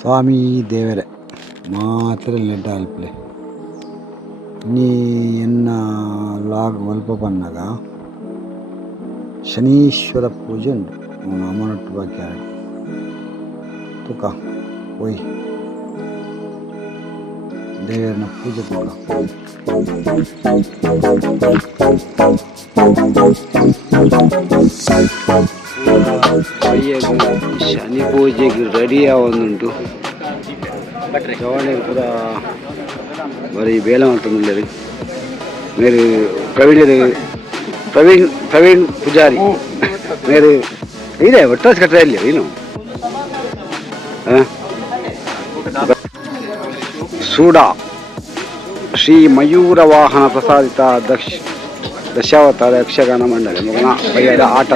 ಸ್ವಾಮಿ ದೇವರೇ ಮಾತ್ರ ಲೆಡ್ಡ ಅಲ್ಪಲೆ ನೀ ಎನ್ನ ಲಾಗ್ ಮಲ್ಪ ಪನ್ನಾಗ ಶನೀಶ್ವರ ಪೂಜೆ ಉಂಟು ಅಮ್ಮನೊಟ್ಟು ಬಾಕಿ ಆಡಿ ತುಕ ಒಯ್ ದೇವರನ್ನ ಪೂಜೆ ತುಕ ಶನಿ ಪೂಜೆಗೆ ರೆಡಿ ಆವೊಂದುಂಟು ಜವಾನಿಯರು ಕೂಡ ಬರೀ ಬೇಲೆ ಮಾಡ್ತಾರೆ ಮೇರೆ ಪ್ರವೀಣ್ ಪೂಜಾರಿ ಮೇರೆ ಇದೆ ಒಟ್ಟಾಸ್ ಕಟ್ಟರೆ ಇಲ್ಲಿ ಏನು ಸೂಡಾ ಶ್ರೀ ಮಯೂರ ವಾಹನ ಪ್ರಸಾದಿತ ದಶಾವತಾರ ಯಕ್ಷಗಾನ ಮಂಡಳಿ ಮಗನ ಬಯ್ಯದ ಆಟ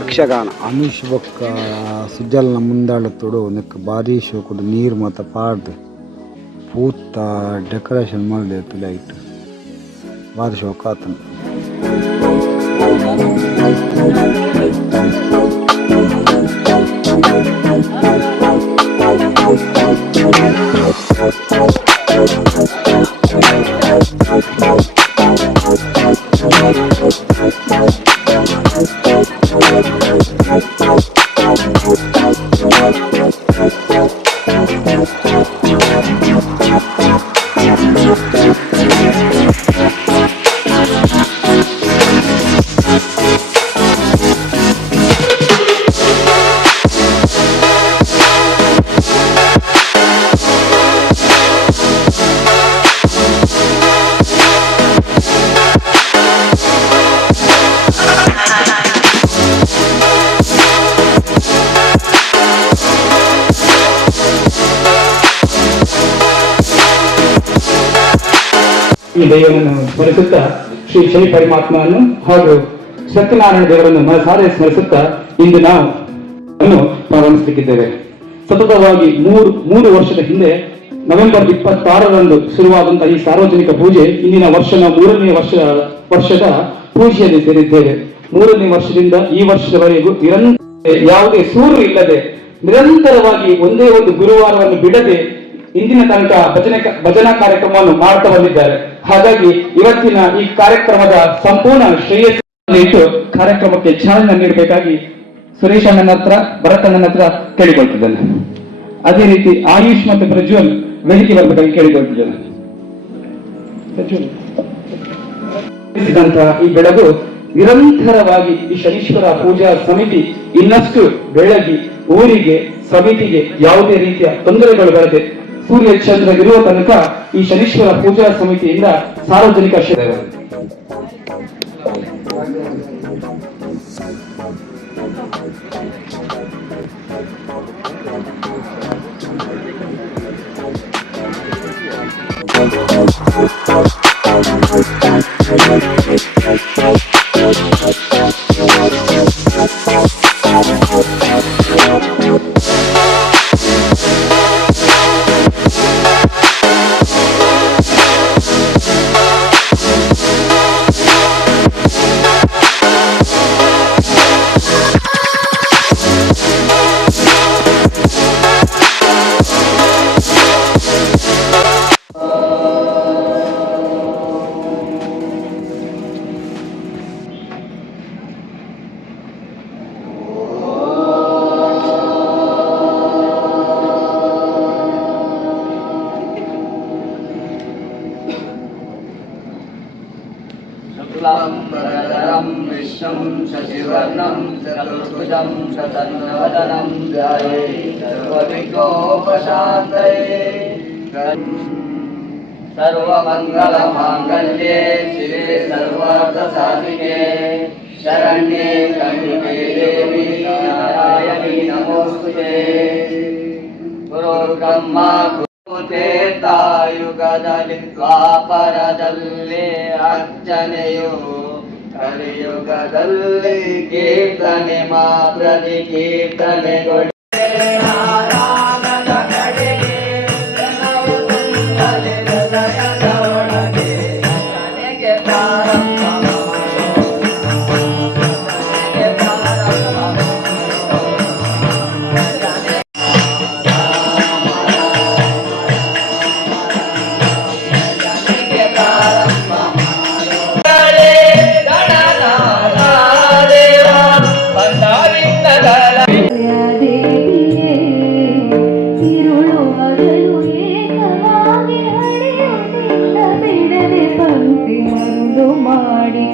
ಯಕ್ಷಗಾನ ಅನುಷ್ ಬೊಕ್ಕ ಸುಜಲ್ನ ಮುಂದಾಳತ್ತೋಡು ನೆಕ್ ಭಾರಿ ಶೋಕುಡು ನೀರು ಮತ್ತು ಪಾಡ್ದು ಪೂತ ಡೆಕೋರೇಷನ್ ಮಾಡಿದೆ ಲೈಟ್ ಭಾರಿ ಶೋಕ ಆತನು ಈ ದೈವವನ್ನು ಸ್ಮರಿಸುತ್ತಾ ಶ್ರೀ ಶನಿ ಪರಮಾತ್ಮನನ್ನು ಹಾಗೂ ಸತ್ಯನಾರಾಯಣ ದೇವರನ್ನು ಮನಸಾರೆ ಸ್ಮರಿಸುತ್ತಾ ಇಂದು ನಾವು ಪ್ರಾರಂಭಿಸಲಿಕ್ಕಿದ್ದೇವೆ. ಸತತವಾಗಿ ಮೂರು ವರ್ಷದ ಹಿಂದೆ ನವೆಂಬರ್ 26ರಂದು ಶುರುವಾದಂತಹ ಈ ಸಾರ್ವಜನಿಕ ಪೂಜೆ ಇಂದಿನ ವರ್ಷದ 3ನೇ ವರ್ಷದ ಪೂಜೆಯಲ್ಲಿ ಸೇರಿದ್ದೇವೆ. 3ನೇ ವರ್ಷದಿಂದ ಈ ವರ್ಷದವರೆಗೂ ಯಾವುದೇ ಸೂರು ಇಲ್ಲದೆ ನಿರಂತರವಾಗಿ ಒಂದೇ ಒಂದು ಗುರುವಾರವನ್ನು ಬಿಡದೆ ಇಂದಿನ ತನಕ ಭಜನಾ ಕಾರ್ಯಕ್ರಮವನ್ನು ಮಾಡ್ತಾ ಬಂದಿದ್ದಾರೆ. ಹಾಗಾಗಿ ಇವತ್ತಿನ ಈ ಕಾರ್ಯಕ್ರಮದ ಸಂಪೂರ್ಣ ಶ್ರೇಯಸ್ಸನ್ನು ಇಟ್ಟು ಕಾರ್ಯಕ್ರಮಕ್ಕೆ ಚಾಲನೆ ನೀಡಬೇಕಾಗಿ ಸುರೇಶ್ ಅಣ್ಣನ ಹತ್ರ ಭರತ್ ಅಣ್ಣನ ಹತ್ರ ಕೇಳಿಕೊಳ್ತಿದ್ದೇನೆ. ಅದೇ ರೀತಿ ಆಯುಷ್ ಮತ್ತು ಪ್ರಜ್ವಲ್ ವೇದಿಕೆ ಬರಬೇಕಾಗಿ ಕೇಳಿಕೊಳ್ತಿದ್ದೇನೆ. ಈ ಬೆಳಗು ನಿರಂತರವಾಗಿ ಈ ಶನೀಶ್ವರ ಪೂಜಾ ಸಮಿತಿ ಇನ್ನಷ್ಟು ಬೆಳಗಿ ಊರಿಗೆ ಸಮಿತಿಗೆ ಯಾವುದೇ ರೀತಿಯ ತೊಂದರೆಗಳು ಬರದೆ ಸೂರ್ಯ ಚಂದ್ರ ಇರುವ ತನಕ ಈ ಶನೀಶ್ವರ ಪೂಜಾ ಸಮಿತಿಯಿಂದ ಸಾರ್ವಜನಿಕ शशिवर्णं चतुर्भुजं शतन्वदनं ध्यायेत् सर्वविघ्नोपशान्तये सर्वमङ्गलमाङ्गल्ये शिवे सर्वार्थसाधिके शरण्ये त्र्यम्बके देवी नारायणी नमोस्तुते गुरुर्ब्रह्मा ಯುಗದಲ್ಲಿ ದ್ವಾಪರದಲ್ಲಿ ಅರ್ಚನೆಯು ಕಲಿಯುಗದಲ್ಲಿ ಕೀರ್ತನೆ ಮಾತ್ರದಿ ಕೀರ್ತನೆಗಳು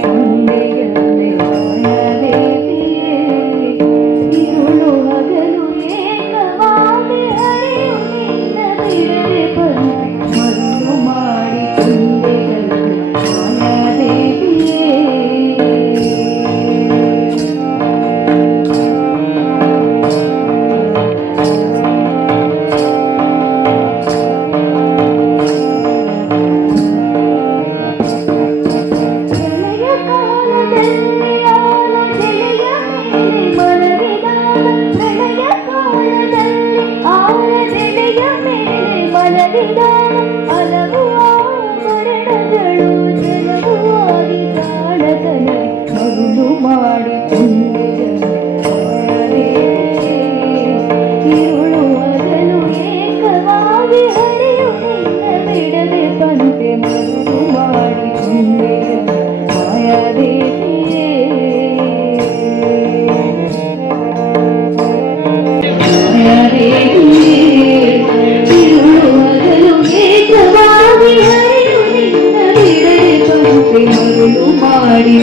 ಕೊಂಡೆಯನ್ನೇ ಮಾಯಾದೇವಿಯೇ ഇരുಳು ಹಗಲು ಏಕವಾಗಿ ಹರಿಯು ನಿನ್ನ ಬಿಡದೆ ಬಂದೆ ಮರುಳು ಮಾಡಿ ಕೊಂಡೆಯನ್ನೇ ಮಾಯಾದೇವಿಯೇ ಹಲವು ಆಭರಣಗಳು ಜಲವಾಗಿ ಕಾಣದನೆ ಮರುಳು ಮಾಡಿ ഇരുಳು ಹಗಲು ಏಕವಾಗಿ ಹರಿಯು ನಿನ್ನ ಬಿಡದೆ ಬಂದೆ ಮರುಳು ಮಾಡಿ ಮಾಯಾದೇವಿಯೇ ಮರುಳು ಮಾಡಿ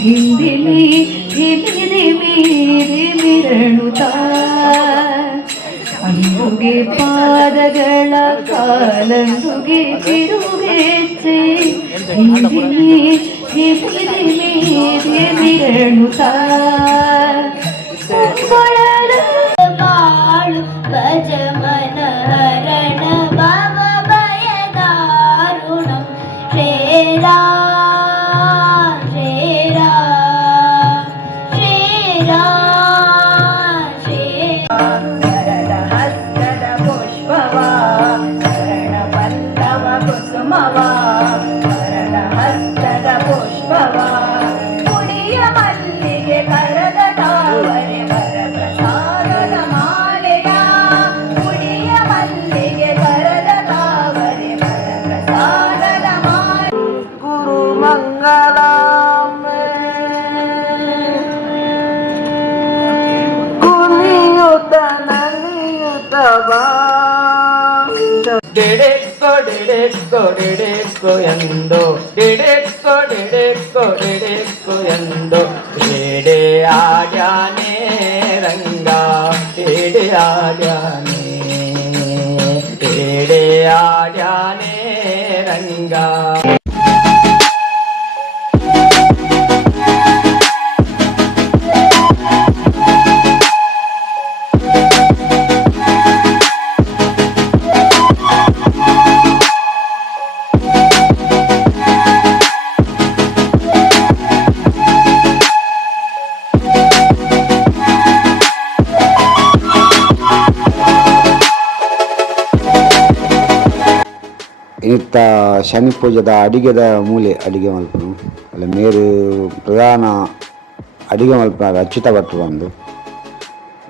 ಹಿಂದಿಲಿ ಹಿಮಿರಿ ಮೀರಿ ಮಿರಳುತ್ತ ಅಂಬುಗೆ ಪಾದಗಳ ಕಾಲಂಬುಗೆ ತಿರುಗೆಚ್ಚೆ ಹಿಂದಿಲಿ ಹಿಮಿರಿ ಮೀರಿ ಮಿರಳುತ್ತ ಬಾಳು ಗಜಮನ ಹರಣ ಭವ ಭಯದಾರುಣಂ ಶ್ರೇರಾ ಡಿಡೆಕ್ಕೋ ಎಂದು ಡಿಡೆಕ್ಕೋ ಎಂದು ಎಡೆ ಆಡ್ಯಾನೆ ರಂಗ ಎಡೆ ಆಡ್ಯಾನೆ ರಂಗ ಇಂಥ ಶನಿ ಪೂಜೆದ ಅಡಿಗೆದ ಮೂಲೆ ಅಡಿಗೆ ಮಲ್ಪನು ಅಲ್ಲ ಮೇರು ಪ್ರಧಾನ ಅಡಿಗೆ ಮಲ್ಪನಾಗ ಅಚ್ಯುತ ಭಟ್ರು ಬಂದು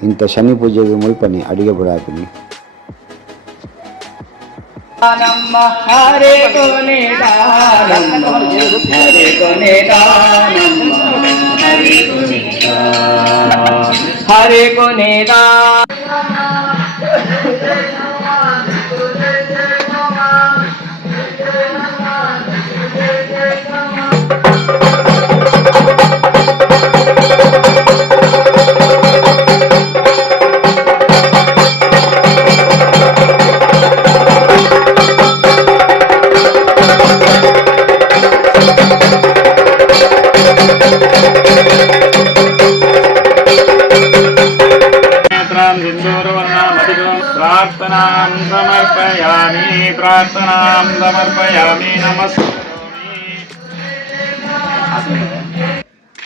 ಇಂಥ ಶನಿ ಪೂಜೆಗೆ ಮುಲ್ಪನಿ ಅಡಿಗೆ ಬಿಡಾಪಿನಿ ನಮ್ಮ ಹರೆ ಕೊನೆ ದಾನಮ್ಮ ಹರೆ ಕೊನೆ ದಾನಮ್ಮ ಹರೆ ಕೊನೆ प्रार्थनां समर्पयामि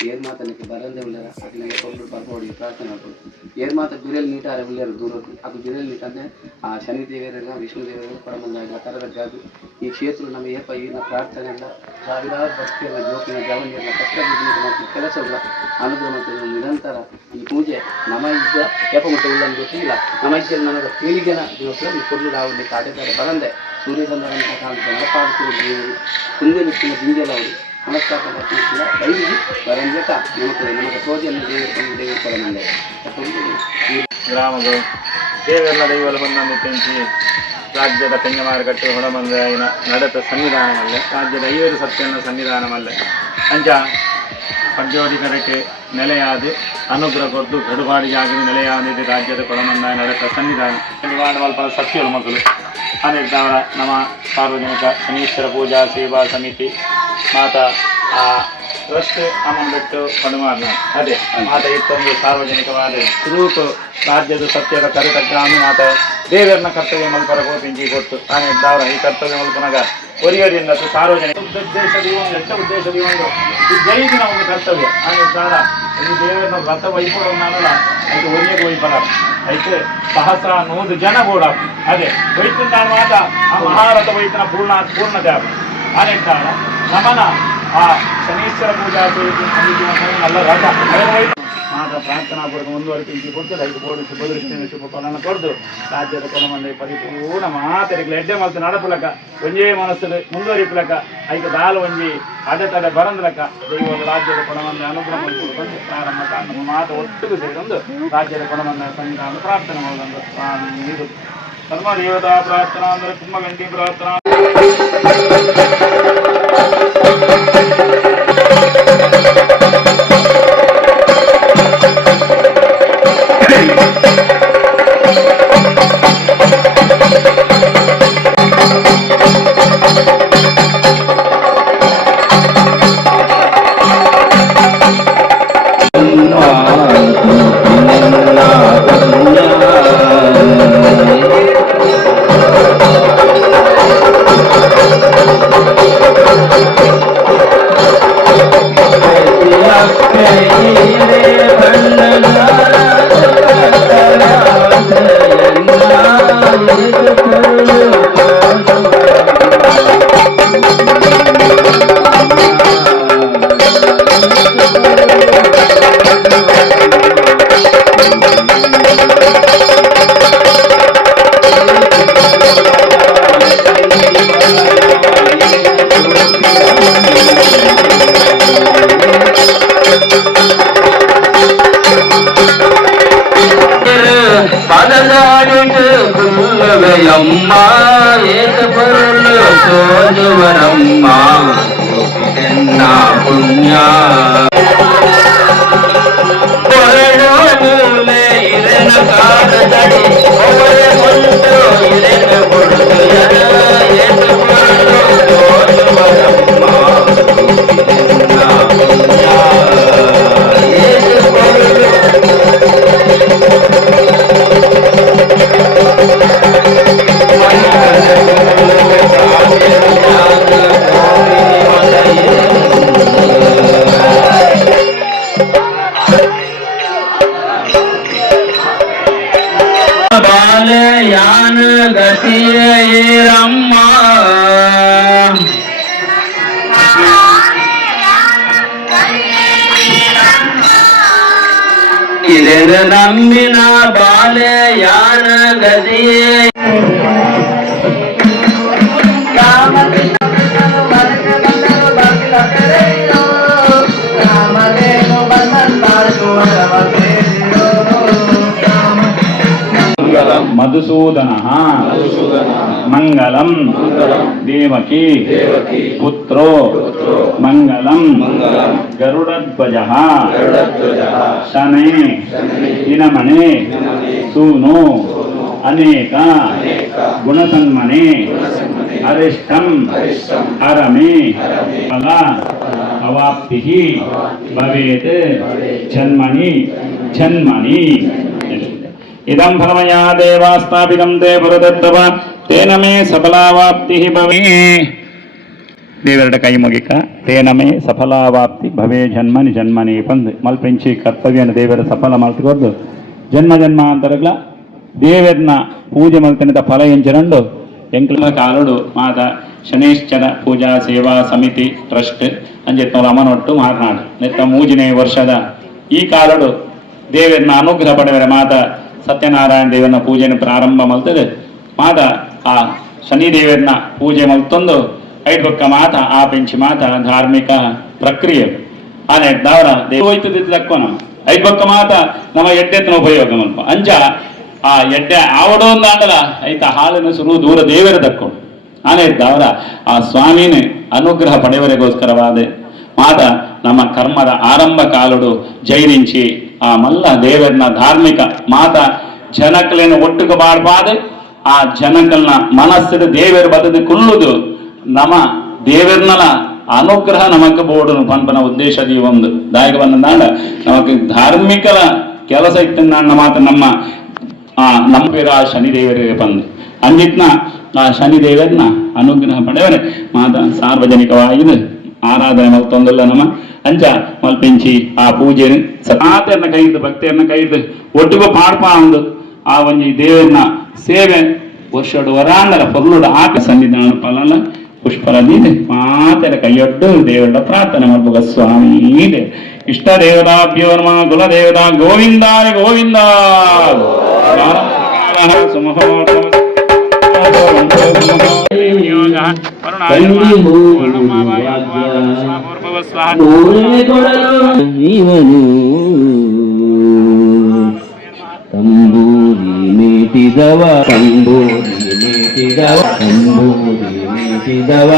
ಏರ್ ಮಾತನಕ್ಕೆ ಬರಂದೇ ಉಳ್ಳಾರ ಅದಕ್ಕೆ ಕೊಟ್ಟು ಬರ್ಬೋದು ಪ್ರಾರ್ಥನೆ ಮಾಡ್ಬೋದು ಏರ್ ಮಾತ ಬಿರಲ್ ನೀಟಾರೆ ಉಳ್ಳಾರು ದೂರ ಅದು ಬಿರಲ್ ನೀಟ್ ಅಂದರೆ ಆ ಶನಿ ದೇವರೆಲ್ಲ ವಿಷ್ಣು ದೇವರೆಲ್ಲ ಪರಮಂದಾಗಲ ಕರಗಕ್ಕಾಗಿ ಈ ಕ್ಷೇತ್ರ ನಮ್ಮ ಏಪ ಈಗಿನ ಪ್ರಾರ್ಥನೆ ಎಲ್ಲ ಸಾವಿರಾರು ಭಕ್ತಿಯಲ್ಲ ಜೋಕಿನ ಜವನಿಯಲ್ಲ ಕಷ್ಟ ಬಿದ್ದು ಮತ್ತು ಕೆಲಸಗಳ ಅನುಭವ ಮತ್ತು ನಿರಂತರ ಈ ಪೂಜೆ ನಮ್ಮ ಇದ್ದ ಏಪ ಮತ್ತು ಉಳ್ಳನ್ನು ಗೊತ್ತಿಲ್ಲ ನಮ್ಮ ಇದ್ದಲ್ಲಿ ನನಗೆ ಪೀಳಿಗೆನ ದಿವಸ ಈ ಕೊಡ್ಲು ರಾವಲ್ಲಿ ಕಾಟೇತಾರೆ ಬರಂದೆ ಸೂರ್ಯಚಂದ್ರನಂತ ಕಾಣ್ತಾರೆ ನಡಪಾಡುತ್ತಿರುವ ದೇವರು ಕುಂದೆ ಬಿಟ್ಟಿನ ದಿಂಜೆಲ್ಲ ಅವರು ನಮಸ್ಕಾರ ಕೂಡ ಕೈಗೆ ಬರಂಜಕ ನಮಗೆ ಸೋದಿಯನ್ನು ದೇವರು ಕೊಡಮಂದೆ ಗ್ರಾಮಗಳು ದೇವರೆಲ್ಲ ದೈವಲು ಬಂದಂದು ತೆಂಚಿ ರಾಜ್ಯದ ಕನ್ಯಮಾರುಕಟ್ಟೆ ಹೊಡಮಂದಿನ ನಡೆದ ಸನ್ನಿಧಾನಮಲ್ಲೇ ರಾಜ್ಯದ 5 ಸತ್ಯನ ಸನ್ನಿಧಾನಮಲ್ಲೇ ಅಂಚ ಪದ್ಯೋಧಿಕರಕ್ಕೆ ನೆಲೆಯಾದ ಅನುಗ್ರಹ ಕೊಟ್ಟು ಗಡುಬಾಡಿಗೆ ಆಗಲಿ ನೆಲೆಯಾದಿದ್ದು ರಾಜ್ಯದ ಕೊಡಮಂದಾಯ ನಡೆದ ಸನ್ನಿಧಾನ ನಿವಾರಣವಲ್ಪನ ಸತ್ಯರು ಮಕ್ಕಳು ಅನೇಕ ನಮ್ಮ ಸಾರ್ವಜನಿಕ ಶನೀಶ್ವರ ಪೂಜಾ ಸೇವಾ ಸಮಿತಿ ಮಾತಾ ಟ್ರಸ್ಟ್ ಅಮಂಬಿಟ್ಟು ಪಡುಮಾರ್ನ ಅದೇ ಮಾತ ಇತ್ತೊಂದು ಸಾರ್ವಜನಿಕವಾದ ರೂಪು ರಾಜ್ಯದ ಸತ್ಯದ ಕರೆತಗ್ಗಾಮಿ ಮಾತ ದೇವರನ್ನ ಕರ್ತವ್ಯ ಮಲ್ಪರ ಗೋಪಿಂಚಿ ಕೊಟ್ಟು ತಾನೇ ಇದ್ದವರ ಈ ಕರ್ತವ್ಯ ಮಲ್ಪನಾಗ ಒರಿಯರಿಂದ ಸಾರ್ವಜನಿಕ ಉದ್ದೇಶದಿ ಒಂದು ಜೈದಿನ ಒಂದು ಕರ್ತವ್ಯ ಆಗಿದ್ದಾರ ಈ ದೇವರನ್ನ ವ್ರತ ವೈಪೋಡನ್ನಾನಲ್ಲ ಅದು ಒರಿಯಗೆ ವೈಪರ అయితే సహస్ర 100 జన కూడా అదే వైకుంఠాన్ని మాట ఆ మహారథ వైపున పూర్ణత అనేంటాడ నమన ఆ శనీశ్వర పూజా నల్ల రథ మాట ಪ್ರಾರ್ಥನಾ ಪೂರ್ವಕ ಮುಂದುವರಿಸಿ ಕೊಟ್ಟು ರೈತ ಬೋರ್ಡು ಶುಭದೃಷ್ಟಿಯನ್ನು ಶುಭ ಫಲನ ಕೊಡ್ದು ರಾಜ್ಯದ ಕೆಲವೊಂದು ಪರಿಪೂರ್ಣ ಮಾತರಿಗೆ ಎಡ್ಡೆ ಮತ್ತು ನಡಪಲಕ ಒಂಜೇ ಮನಸ್ಸು ಮುಂದುವರಿಪಲಕ ಐಕ ದಾಲು ಒಂಜಿ ಅಡೆತಡೆ ಬರಂದಲಕ ದೈವದ ರಾಜ್ಯದ ಕೊಡಮಂದ ಅನುಗ್ರಹ ಬಂದು ಪ್ರಾರಂಭ ನಮ್ಮ ಮಾತು ಒಟ್ಟಿಗೂ ಸೇರಿದೊಂದು ರಾಜ್ಯದ ಕೊಡಮಂದ ಸಂಘ ಪ್ರಾರ್ಥನೆ ಮಾಡೋದು ಇದು ಧರ್ಮ ದೇವತಾ ಪ್ರಾರ್ಥನಾ ಅಂದರೆ ತುಂಬ ಗಂಟೆ ಪ್ರಾರ್ಥನಾ అమ్మ ఏక పొరులు సోజువరమ్మ నా పుణ్య పొరడు మూలే ఇరన కారదడి ఒవరే ముందు ఇరన పొడుగు ఏక పొరులు సోజువరమ్మ నా పుణ్య ఏక పొరులు यान गति रम्मा ನಂಬಿನ ಬಾಲೆ ಯಾನ ಗದಿಯೇ ಮಧುಸೂದನ ಮಂಗಲಂ ದೇವಕಿ ಪುತ್ರೋ ಮಂಗಲಂ ಗರುಡಧ್ವಜ ಶನೇ ದಿನಮಣೆ ಸೂನು ಅನೇಕ ಗುಣಸನ್ಮನೆ ಅರಿಷ್ಟಂ ಹರಮೆ ಫಲ ಅವಾಪ್ತಿ ಭವೇತ್ ಜನ್ಮನಿ ಜನ್ಮನಿ ಇದಂ ಫಲಮಯಾ ದೇವ ಸ್ಥಾಪಿತಂ ತೇ ಪುರದತ್ತವ ತೇನ ಮೇ ಸಫಲಾವಾಪ್ತಿ ಭವೇ ದೇವರಡ ಕೈ ಮುಗಿಕ ತೇನ ಮೇ ಸಫಲಾವಾಪ್ತಿ ಭವೇ ಜನ್ಮನಿ ಜನ್ಮನಿ ಪಂದು ಮಲ್ಪೆಂಚಿ ಕರ್ತವ್ಯನ ದೇವರ ಸಫಲ ಮಲ್ತುಕೊರ್ದು ಜನ್ಮ ಜನ್ಮಾಂತರಗಳ ದೇವರನ್ನ ಪೂಜೆ ಮಲ್ತಿನದ ಫಲ ಎಂಚಿನಂಡು ಎಂಕ್ಲ ಕಾಲುಡು ಮಾತ ಶನೇಶ್ಚರ ಪೂಜಾ ಸೇವಾ ಸಮಿತಿ ಟ್ರಸ್ಟ್ ಅಂಜೆತ್ನೋರು ಅಮನೊಟ್ಟು ಮಾತನಾಡು ನೆತ್ತ ಮೂಜಿನೇ ವರ್ಷದ ಈ ಕಾಲುಡು ದೇವರನ್ನ ಅನುಗ್ರಹ ಪಡೆವರ ಮಾತ ಸತ್ಯನಾರಾಯಣ ದೇವರನ್ನ ಪೂಜೆಯನ್ನು ಪ್ರಾರಂಭ ಮಲ್ತದೆ ಮಾತ ಆ ಶನಿ ದೇವರನ್ನ ಪೂಜೆ ಮಲ್ತೊಂದು ಐಡ್ಬಕ್ಕ ಮಾತ ಆ ಪೆಂಚಿ ಮಾತ ಧಾರ್ಮಿಕ ಪ್ರಕ್ರಿಯೆ ಆ ನೆಡ್ದವರ ದೇವೋಯ್ತದ ತಕ್ಕೋನ ಐಡ್ಬಕ್ಕ ಮಾತ ನಮ್ಮ ಎಡ್ಡೆತ್ತಿನ ಉಪಯೋಗ ಮಲ್ಪ ಅಂಚ ಆ ಎಡ್ಡೆ ಆವಡೋ ಒಂದು ಆಂಡಲ ಐತ ಹಾಲಿನ ಸುರು ದೂರ ದೇವರ ತಕ್ಕೊಂಡು ಆನೆ ಇದ್ದವರ ಆ ಸ್ವಾಮಿನ ಅನುಗ್ರಹ ಪಡೆಯವರಿಗೋಸ್ಕರವಾದ ಮಾತ ನಮ್ಮ ಕರ್ಮದ ಆರಂಭ ಕಾಲುಡು ಜೈರಿಂಚಿ ಆ ಮಲ್ಲ ದೇವರನ್ನ ಧಾರ್ಮಿಕ ಮಾತ ಜನಕಲೇನು ಒಟ್ಟಿಗೆ ಬಾಡ್ಬಾದ ಆ ಜನಕಲ್ನ ಮನಸ್ಸಿನ ದೇವರ ಬದದು ಕುಳ್ಳುದು ನಮ್ಮ ದೇವರ್ನಲ ಅನುಗ್ರಹ ನಮಕ್ ಬೋಡು ಪಂಪನ ಉದ್ದೇಶದಿ ಒಂದು ದಾಯಕ ಬಂದ ನಮಕ್ ಧಾರ್ಮಿಕಲ ಕೆಲಸ ಇತ್ತು ನನ್ನ ಮಾತ ನಮ್ಮ ನಂಬಿರ ಆ ಶನಿದೇವರಿಗೆ ಬಂದು ಅಂದಿತ್ನ ಆ ಶನಿದೇವರನ್ನ ಅನುಗ್ರಹ ಪಡೆಯವರೆ ಮಾತ ಸಾರ್ವಜನಿಕವಾಗಿ ಆರಾಧನೆ ಮಲ್ತೊಂದಲ್ಲ ನಮ್ಮ ಅಂಚ ಮಲ್ಪಿಂಚಿ ಆ ಪೂಜೆ ಸತಾತೆಯನ್ನ ಕೈದು ಭಕ್ತಿಯನ್ನ ಕೈದು ಒಟ್ಟಿಗೂ ಪಾಡ್ಪ ಅಂದು ಆ ಒಂಜಿ ದೇವರನ್ನ ಸೇವೆ ವರ್ಷಡು ವರಾಂಡರ ಪೊರ್ಲುಡು ಆಕ ಸನ್ನಿಧಾನ ಫಲಲ್ಲ ಪುಷ್ಪರದಿದೆ ಮಾತೆರ ಕೈಯೊಡ್ಡು ದೇವರ ಪ್ರಾರ್ಥನೆ ಮಾಡ್ಬೇಕು ಸ್ವಾಮಿ ಇದೆ ಇಷ್ಟ ದೇವತಾಭ್ಯೋ ನಮ ಕುಲ ದೇವತಾ ಗೋವಿಂದಾಯ ಗೋವಿಂದ ಇವನು ತಂಬೂರಿ ಮೀಟಿದವ ತಂಬೂರಿ ಮೀಟಿದವ ತಂಬೂರಿ ಮೀಟಿದವ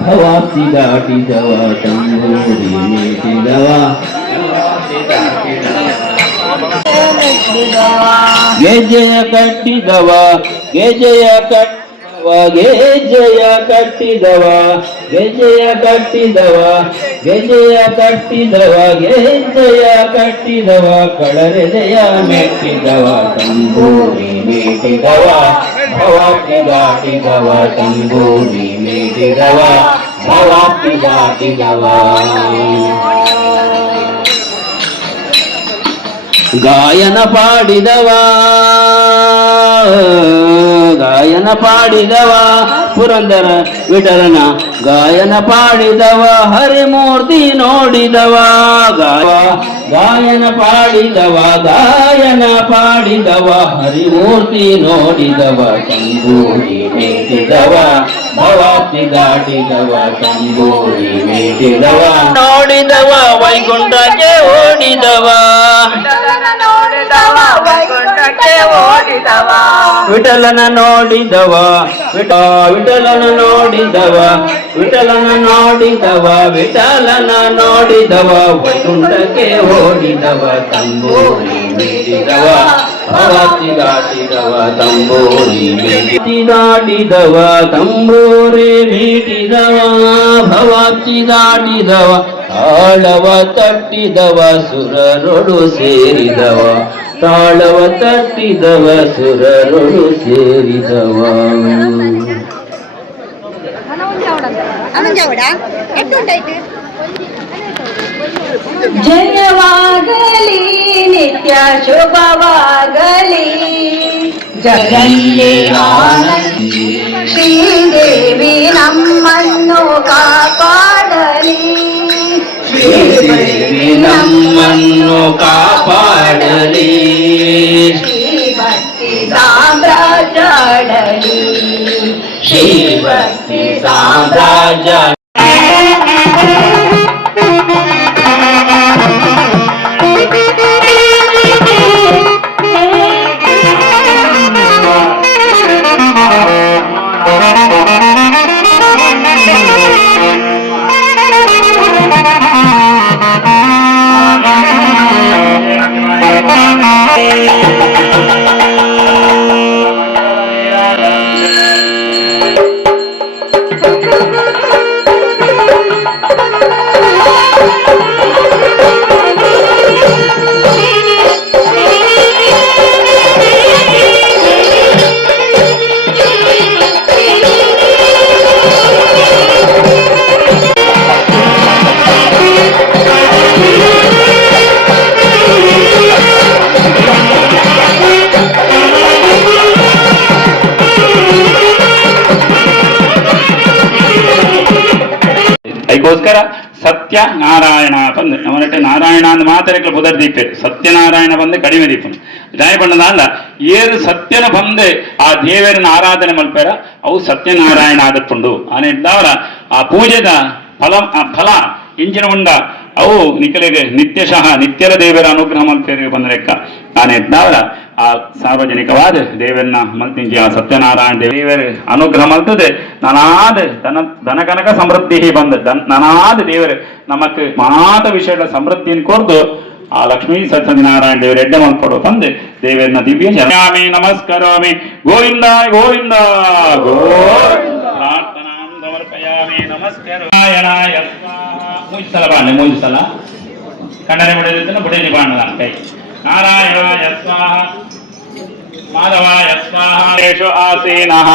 ಭವಾಪ್ತಿ ದಾಟಿದವ ತಂಬೂರಿ ಮೀಟಿದವ ಗೆಜೆಯ ಕಟ್ಟಿದವ ಗೆಜೆಯ ಕಟ್ಟಿದವ ಗೆಜೆಯ ಕಟ್ಟಿದವ ಗೆಜೆಯ ಕಟ್ಟಿದವ ಗೆಜೆಯ ಕಟ್ಟಿದವ ಗೆಜೆಯ ಕಟ್ಟಿದವ ಕಳರೆದೆಯ ಮೆಟ್ಟಿದವ ತಂಬೂರಿ ಮೀಟಿದವ ಭವಾಪ್ತಿ ದಾಟಿದವ ತಂಬೂರಿ ಮೀಟಿದವ ಭವಾಪ್ತಿ ದಾಟಿದವ ಗಾಯನ ಪಾಡಿದವ ಗಾಯನ ಪಾಡಿದವ ಪುರಂದರ ವಿಠಲನ ಗಾಯನ ಪಾಡಿದವ ಹರಿಮೂರ್ತಿ ನೋಡಿದವ ಗಾಯನ ಪಾಡಿದವ ಗಾಯನ ಪಾಡಿದವ ಹರಿಮೂರ್ತಿ ನೋಡಿದವ ತಂಬೂರಿ ಮೀಟಿದವ ಭವಾಪ್ತಿ ದಾಟಿದವ ತಂಬೂರಿ ಮೀಟಿದವ ನೋಡಿದವ ವೈಕುಂಠಕ್ಕೆ ಓಡಿದವ ವಿಠಲನ ನೋಡಿದವ ವಿಠಲನ ನೋಡಿದವ ವಿಠಲನ ನೋಡಿದವ ವಿಠಲನ ನೋಡಿದವ ವೈಕುಂಠಕ್ಕೆ ಓಡಿದವ ತಂಬೂರಿ ಮೀಟಿದವ ಭವಾಪ್ತಿ ದಾಟಿದವ ತಂಬೂರಿ ದಾಟಿದವ ತಂಬೂರಿ ಮೀಟಿದವ ಭವಾಪ್ತಿ ದಾಟಿದವ ತಾಳವ ತಟ್ಟಿದವ ಸುರರೊಡು ಸೇರಿದವ ತಾಳವ ತಟ್ಟಿದವ ಸುರರೊಡು ಸೇರಿದವ ಜಯವಾಗಲಿ ನಿತ್ಯ ಶುಭವಾಗಲಿ ಜಗನ್ನೇ ಆನಂದಿ ಶ್ರೀದೇವಿ ನಮ್ಮನ್ನು ಕಾಪಾಡಲಿ ಶ್ರೀದೇವಿ ನಮ್ಮನ್ನು ಕಾಪಾಡಲಿ ಸಾಮ್ರಾಜ್ಯಡಲಿ ಶ್ರೀಭಕ್ತಿ ಸಾಮ್ರಾಜ್ಯ ಅದಕ್ಕೋಸ್ಕರ ಸತ್ಯನಾರಾಯಣ ಬಂದು ನಮ್ಮನಟ್ಟೆ ನಾರಾಯಣ ಅಂದ್ ಮಾತಾಡಕ್ಕೆ ಬುಧರ್ ದೀಪೇರು ಸತ್ಯನಾರಾಯಣ ಬಂದು ಕಡಿಮೆ ದೀಪನು ಜಾಯ ಬಣ್ಣದ ಏರು ಸತ್ಯನ ಬಂದು ಆ ದೇವರನ್ನ ಆರಾಧನೆ ಮಲ್ಪೇರ ಅವು ಸತ್ಯನಾರಾಯಣ ಆದಪ್ಪುಂಡು ಆನೆಡ್ದವರ ಆ ಪೂಜೆದ ಫಲ ಇಂಚಿನ ಉಂಡ ಅವು ನಿಖಲಿಗೆ ನಿತ್ಯಶಃ ನಿತ್ಯರ ದೇವರ ಅನುಗ್ರಹ ಮಲ್ಪೇರಿಗೆ ಬಂದ ಲೆಕ್ಕ ಆನೆಡ್ದವರ ಆ ಸಾರ್ವಜನಿಕವಾದ ದೇವರನ್ನ ಮಲ್ತಿಂಚಿ ಆ ಸತ್ಯನಾರಾಯಣ ದೇವರ ಅನುಗ್ರಹ ಮಲ್ತದೆ ನನಾದ ಧನಕನಕ ಸಮೃದ್ಧಿ ಬಂದ ನನಾದ ದೇವರು ನಮಕ್ ಮಾತ ವಿಷಯಗಳ ಸಮೃದ್ಧಿಯನ್ನು ಕೊರ್ದು ಆ ಲಕ್ಷ್ಮೀ ಸತ್ಯನಾರಾಯಣ ದೇವರು ಎಡ್ಡೆ ಮಲ್ಕೊಡು ಬಂದು ದೇವರನ್ನ ದಿವ್ಯ ಜನಾಮಿ ನಮಸ್ಕರೋಮಿ ಗೋವಿಂದ ಗೋವಿಂದ ಗೋ ಪ್ರಾರ್ಥನಾಂ ಸಮರ್ಪಯಾಮಿ ನಮಸ್ಕಾರಾಯಣಾಯ ಮೂಜು ಸಲ ಬಾಂಡೆ ಮೂಜು ಸಲ ಕಣ್ಣನೆ ಮುಡಿದಿದ್ದನ್ನು ಬುಡೇನಿ ಬಾಣದ ಕೈ ನಾರಾಯಣಾಯ ಸ್ವಾಹ ಮಾಧವಾಯ ಸ್ವಾಹ ಆಸೀನಃ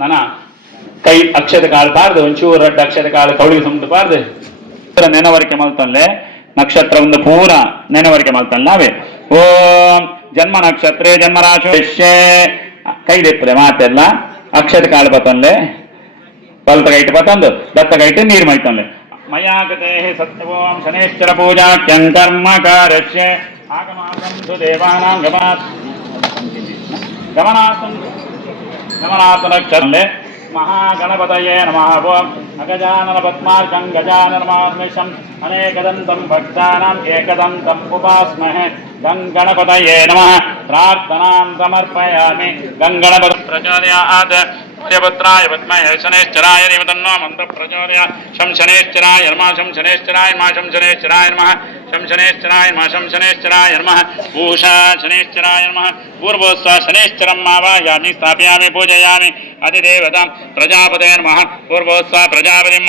ನನ ಕೈ ಅಕ್ಷತ ಕಾಲ್ಬಾರ್ದು ಒಂಚೂರು ರಡ್ಡ ಅಕ್ಷತ ಕಾಲ ಕೌಳಿಗೆ ಸುಮ್ಟಬಾರ್ದು ನೆನವರಿಕೆ ಮಲ್ತಲ್ಲೇ ನಕ್ಷತ್ರ ಒಂದು ಪೂರ ನೆನವರಿಕೆ ಮಲ್ತಲ್ಲ ನಾವೇ ಓಂ ಜನ್ಮ ನಕ್ಷತ್ರ ಜನ್ಮರಾಶಿ ಕೈ ದೆಪ್ಪಲೆ ಮಾತೆಲ್ಲ ಅಕ್ಷತ ಕಾಲ ಬತ್ತಂದೆ ಬಲ್ತ ಕೈಟ್ ಬತ್ತಂದು ದತ್ತ ಕೈಟ್ ನೀರು ಮೈತಂದೆ ಮಯಾಗತೆ ಸತ್ಯಂ ಶನೇಶ್ವರ ಪೂಜಾ ಕ್ಯಂಕರ್ಮ ಕಾರ್ಯಸ್ಯ ಆಗಮಾಸಂತು ದೇವಾನಾಂ ಗಮನಾತ್ ನಕ್ಷತ್ರೇ ಮಹಾಗಣಪತಯೇ ನಮಃ ಓಂ ಅಗಜಾನನ ಪದ್ಮಾರ್ಕಂ ಗಜಾನನಮಾರ್ಮಿಷಂ ಅನೇಕದಂತಂ ಭಕ್ತಾನಾಂ ಏಕದಂತಂ ಉಪಾಸ್ಮಹೇ ಗಂಗಣಪತಯೇ ನಮಃ ಪ್ರಾರ್ಥನಾಂ ಸಮರ್ಪಯಾಮಿ ಗಂಗಣಪತ ಪ್ರಚೋದಯಾತ್ ಪುತ್ರಾಯ ಪದ್ಮಯೇ ಶನೇಶ್ಚರಾಯ ಧೀಮತನ್ನೋ ಮಂತ್ರ ಪ್ರಚೋದಯಾತ್ ಶಂ ಶನೇಶ್ಚರಾಯ ನಮಃ ಶಂ ಶನೇಶ್ಚರಾಯ ನಮಃ ಶಂ ಶನೇಶ್ಚರಾಯ ನಮಃ ಶಂ ಶನೇಶ್ಚರಾಯ ನಮಃ ಶಂ ಶನೇಶ್ಚರಾಯ ನಮಃ ಭೂಷಾ ಶನೇಶ್ಚರಾಯ ನಮಃ ಪೂರ್ವೋತ್ಸ ಶನೇಶ್ಚರಂ ಆವಾಹಯಾಮಿ ಸ್ಥಾಪಯಾಮಿ ಪೂಜಯಾಮಿ ಅಧಿದೇವತಾಂ ಪ್ರಜಾಪತಯೇ ನಮಃ ಪೂರ್ವೋತ್ಸ ಪ್ರಜಾಪತಿಂ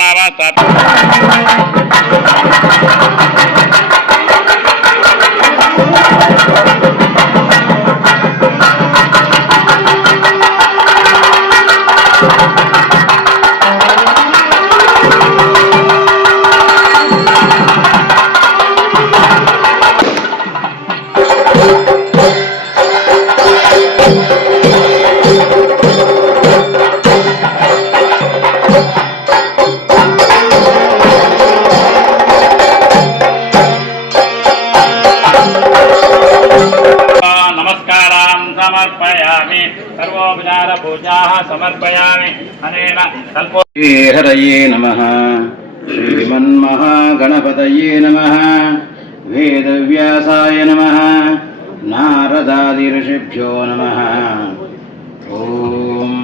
ಸಮರ್ಪಯಾಮಿ ಸರ್ವೋಪಚಾರ ಪೂಜಾಃ ಸಮರ್ಪಯಾಮಿ ಅನೇನ ಕಲ್ಪೋ ಹರಯೇ ನಮಃ ಶ್ರೀಮನ್ಮಹಾಗಣಪತಯೇ ನಮಃ ವೇದವ್ಯಾಸಾಯ ನಮಃ ನಾರದಾದಿ ಋಷಿಭ್ಯೋ ನಮಃ ಓಂ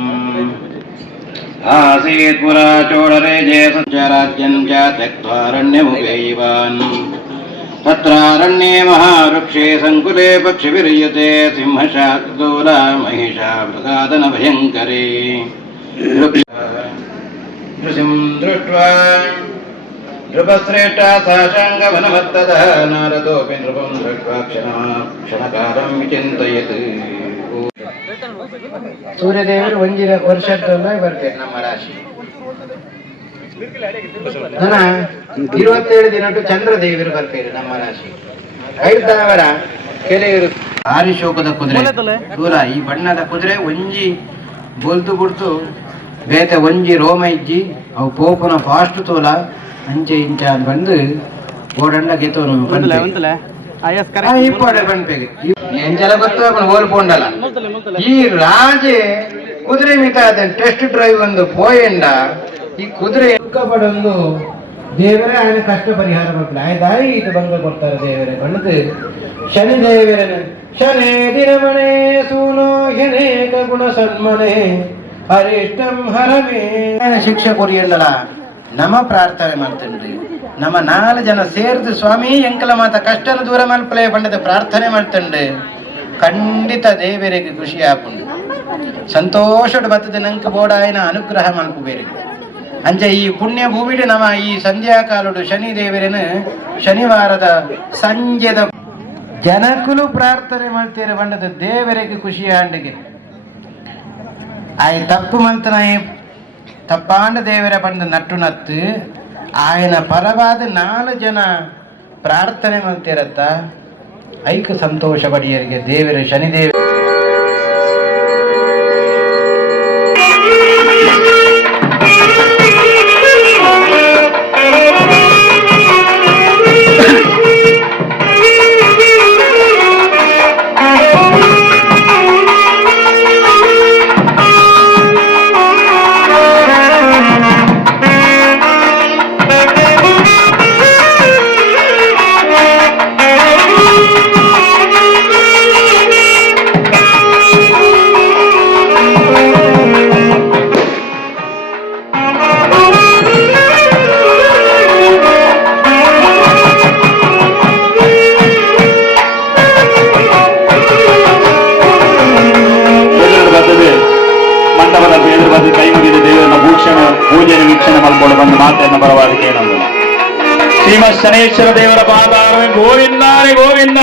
ಆಸೀತ್ ಪುರಾ ಚೋಳರೇಜೇ ಸಂಚಾರಾಜ್ಯಂ ಚ ತ್ಯಕ್ತ್ವಾರಣ್ಯಮುಪೇಯಿವಾನ್ ತತ್ರಾರಣ್ಯೇ ಮಹಾವೃಕ್ಷೇ ಸಂಕುಲೇ ಪಕ್ಷಿವಿರ್ಯತೆ ಸಿಂಹಶಾಕ್ತೂಲ ಮಹಿಷಾ ಮೃಗಾದನ ಭಯಂಕರೇ ಋಷಿಂ ದೃಷ್ಟ್ವಾ ನೃಪಶ್ರೇಷ್ಠ ಸಾಶಾಂಗವನಮತ್ತದಃ ನಾರದೋಪಿ ನೃಪಂ ದೃಷ್ಟ್ವಾ ಕ್ಷಣಕಾಲಂ ವಿಚಿಂತಯತ್. ಸೂರ್ಯದೇವರು ಒಂಜಿನ ವರ್ಷದಲ್ಲ ಬರ್ತೇನೆ ನಮ್ಮ ರಾಶಿ. 27 ದಿನಟ್ಟು ಚಂದ್ರದೇವರು ಬರ್ತಾರೆ ನಮ್ಮ ರಾಶಿ. 5 ಅವರ ಕೆಲವರು ಆರಿಶೋಕದ ಕುದುರೆ ದೂರ ಈ ಬಣ್ಣದ ಕುದುರೆ ಒಂಜಿ ಬೋಲ್ತು ಬಿಡ್ತು ಬೇತೆ ಒಂಜಿ ರೋಮ ಇಜ್ಜಿ ಅವು ಪೋಪುನ ಫಾಸ್ಟ್ ತೋಲ ಅಂಚೆ ಇಂಚ ಬಂದು ಓಡಂಡ ಗೆತೋನು ಇಪ್ಪಡೆ ಪಂಪೆಗೆ ಎಂಚಲ ಗೊತ್ತಾಗ ಓಲ್ಪೊಂಡಲ್ಲ ಈ ರಾಜೆ ಕುದುರೆ ಮಿತಾದ ಟೆಸ್ಟ್ ಡ್ರೈವ್ ಒಂದು ಪೋಯಂಡ ಈ ಕುದುರೆ ಪಡೊಂದು ದೇವರೇ ఆయన ಕಷ್ಟ ಪರಿಹಾರ ಮಾಡ್ತಾರೆ ಆಯ ದಾರಿ ಇದು ಬಂದು ಕೊಡ್ತಾರೆ ದೇವರೇ ಬಂದು ಶನಿ ದೇವರೇ ಶನೇ ದಿನಮಣೆ ಸೂನೋ ಶನೇಕ ಗುಣ ಸನ್ಮನೆ ಹರಿಷ್ಟಂ ಹರಮೇ ಶಿಕ್ಷೆ ಕೊರಿಯಂಡಲ ನಮ್ಮ ಪ್ರಾರ್ಥನೆ ಮಾಡ್ತೇನ್ರಿ ನಮ್ಮ 4 ಜನ ಸೇರಿದು ಸ್ವಾಮಿ ಎಂಕಲ ಮಾತ ಕಷ್ಟನ ದೂರ ಮಲ್ಪಲೆ ಪಂಡದ ಪ್ರಾರ್ಥನೆ ಮಾಡ್ತಂಡೆ ಖಂಡಿತ ದೇವರಿಗೆ ಖುಷಿ ಆಪುಂಡು ಸಂತೋಷದ ಬತ್ತದ ನಂಕ ಬೋಡಾಯನ ಅನುಗ್ರಹ ಮಲ್ಪು ಬೇರೆ ಅಂಚ ಈ ಪುಣ್ಯ ಭೂಮಿಡು ನಮ್ಮ ಈ ಸಂಧ್ಯಾಕಾಲುಡು ಶನಿ ದೇವರನ ಶನಿವಾರದ ಸಂಜೆದ ಜನಕುಲು ಪ್ರಾರ್ಥನೆ ಮಾಡ್ತೀರ ಪಂಡದ ದೇವರಿಗೆ ಖುಷಿ ಆಂಡಿಗೆ ಆಯ್ ತಪ್ಪು ಮಂತನ ತಪ್ಪಾಂಡ ದೇವರ ಪಂಡ ನಟ್ಟು ನತ್ತು ఆయన ಪರವಾದ 4 ಜನ ಪ್ರಾರ್ಥನೆ ಮಾಡ್ತಿರತ್ತ ಐಕ ಸಂತೋಷ ಪಡಿಯರಿಗೆ ದೇವರ ಶನಿದೇವ ಶ್ರೀಮತ್ ಶನೇಶ್ವರ ದೇವರ ಪಾದಾರವೇ ಗೋವಿಂದಾನೆ ಗೋವಿಂದ.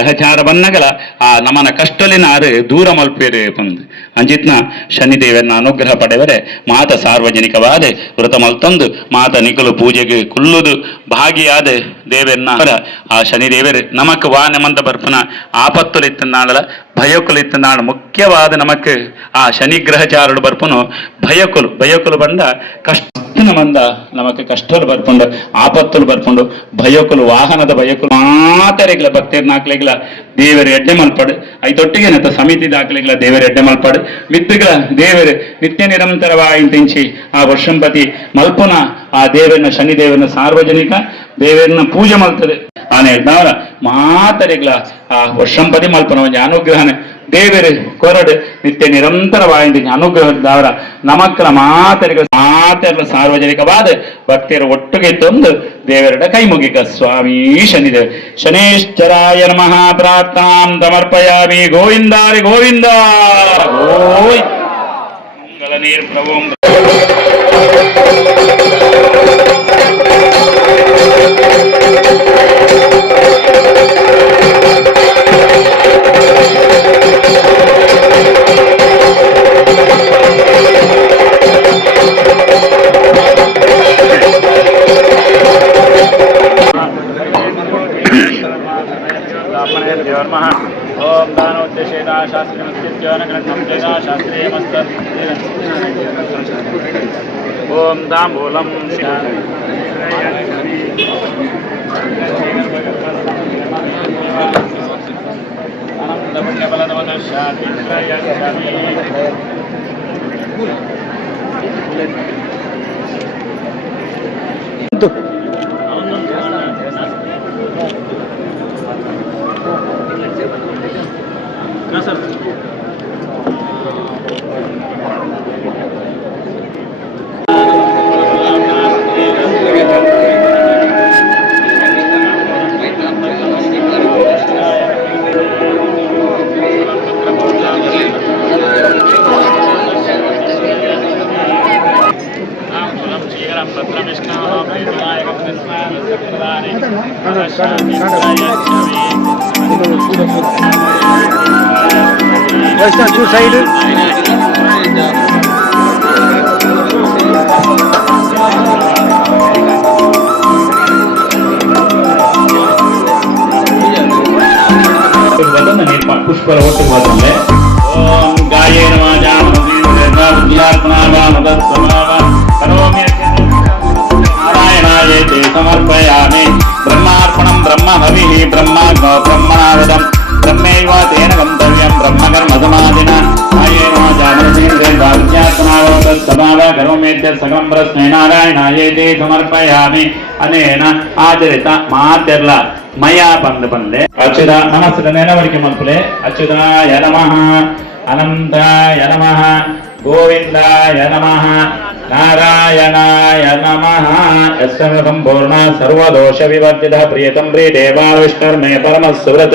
ಗ್ರಹಚಾರ ಬನ್ನಗಲ ಆ ನಮನ ಕಷ್ಟಲಿನ ಆರು ದೂರ ಮಲ್ಪೇರೆ ಬಂದು ಅಂಜಿತ್ನ ಶನಿದೇವನ ಅನುಗ್ರಹ ಪಡೆದರೆ ಮಾತ ಸಾರ್ವಜನಿಕವಾದ ವೃತ ಮಲ್ತೊಂದು ಮಾತ ನಿಕಲು ಪೂಜೆಗೆ ಕುಲ್ಲುದು ಭಾಗಿಯಾದ ದೇವರನ್ನ ಆ ಶನಿದೇವರು ನಮಕ್ ವಾ ನೆಮಂತ ಬರ್ಪನ ಆಪತ್ತುಲಿತ್ತನಾಳಲ ಭಯಕುಲು ಇತ್ತು ನಾಡು ಮುಖ್ಯವಾದ ನಮಕ್ ಆ ಶನಿಗ್ರಹಚಾರುಡು ಬರ್ಪುನು ಭಯಕುಲು ಬಂಡ ಕಷ್ಟನ ಮಂದ ನಮಕ್ ಕಷ್ಟಲು ಬರ್ಪುಂಡು ಆಪತ್ತುಲು ಬರ್ಪುಂಡು ಭಯಕುಲು ವಾಹನದ ಭಯಕುಲು ಮಾತರೆಗ್ಲ ಭಕ್ತರ್ ನಾಕ್ಲೆಗ್ಲ ದೇವರು ಎಡ್ಡೆ ಮಲ್ಪಡು ಐತೊಟ್ಟಿಗೆ ನತ್ತ ಸಮಿತಿ ದಾಖಲೆಗ್ಲ ದೇವರು ಎಡ್ಡೆ ಮಲ್ಪಡು ಮಿತ್ತುಗಳ ದೇವರು ನಿತ್ಯ ನಿರಂತರವಾಯಿಂತಿಂಚಿ ಆ ವರ್ಷಂಪತಿ ಮಲ್ಪುನ ಆ ದೇವರನ್ನ ಶನಿ ದೇವರನ್ನ ಸಾರ್ವಜನಿಕ ದೇವರನ್ನ ಪೂಜೆ ಮಾಡ್ತದೆ ಆನೆ ಎಡ್ನವರ ಮಾತರೆಗ್ಲ ಆ ವರ್ಷಂಪತಿ ಮಲ್ಪನ ಒಂದು ಅನುಗ್ರಹನ ದೇವರು ಕೊರಡು ನಿತ್ಯ ನಿರಂತರವಾದ ಅನುಗ್ರಹದವರ ನಮಕ್ಕಳ ಮಾತೆರಲ ಸಾರ್ವಜನಿಕವಾದ ಭಕ್ತಿಯರ ಒಟ್ಟಿಗೆ ತಂದು ದೇವರಡ ಕೈ ಮುಗಿಕ ಸ್ವಾಮಿ ಶನಿದೇವ ಶನೇಶ್ವರಾಯ ನಮಃ ಪ್ರಾರ್ಥನಾಂ ಸಮರ್ಪಯಾಮಿ ಗೋವಿಂದಾರಿ ಗೋವಿಂದ ಮಂಗಲ ನೀರ್ ಪ್ರಭು ओम दानोद्देशेता शास्त्रीयमस्तित्वनग्रन्थं शास्त्रीयमस्त ओम ताम्बूलं ಪುಷ್ಪರ ಒಟ್ಟಿಗೆ ಹೋದ್ರೆ ಓಂ ಗಾಯೇನ ನಾರಾಯಣಾಯೇತಿ ಸಮರ್ಪಯಾಮಿ ಬ್ರಹ್ಮಾರ್ಪಣಂ ಬ್ರಹ್ಮ ಹವಿಃ ಬ್ರಹ್ಮಾಗ್ನೋ ಬ್ರಹ್ಮಣಾವದಂ ಬ್ರಹ್ಮೈವ ತೇನ ಗಂತವ್ಯಂ ಬ್ರಹ್ಮಕರ್ಮ ಸಮಾಧಿನ ಗಾಯೇನ ಜಾಮನಸೇಂದ್ರೇಂದ್ರಾಜ್ಞಾತ್ಮನಾವತತ್ಸಮಾವ ಕರೋಮೇತ್ಯ ಸಕಲಂ ಪ್ರಸ್ಮೈ ನಾರಾಯಣಾಯೇತಿ ಸಮರ್ಪಯಾಮಿ ಅನೇನ ಆಚರಿತ ಮಾತೆರ್ಲ ಮಯ ಬಂದೆ ಅಚ್ಯುತ ನಮಸ್ಕಾರ ನೆನವರಿಕೆ ಮಲ್ಪುಲೆ ಅಚ್ಯುತಾಯ ನಮಃ ಅನಂತಾಯ ನಮಃ ಗೋವಿಂದಾಯ ನಮಃ ನಾರಾಯಣಾಯ ನಮಃ ಯಸ್ಯ ಸಂಪೂರ್ಣ ಸರ್ವದೋಷ ವಿವರ್ಜಿತ ಪ್ರಿಯತಂ ಪ್ರಿಯ ದೇವಾಲ ವಿಷ್ಣುರ್ಮೇ ಪರಮ ಸುವ್ರತ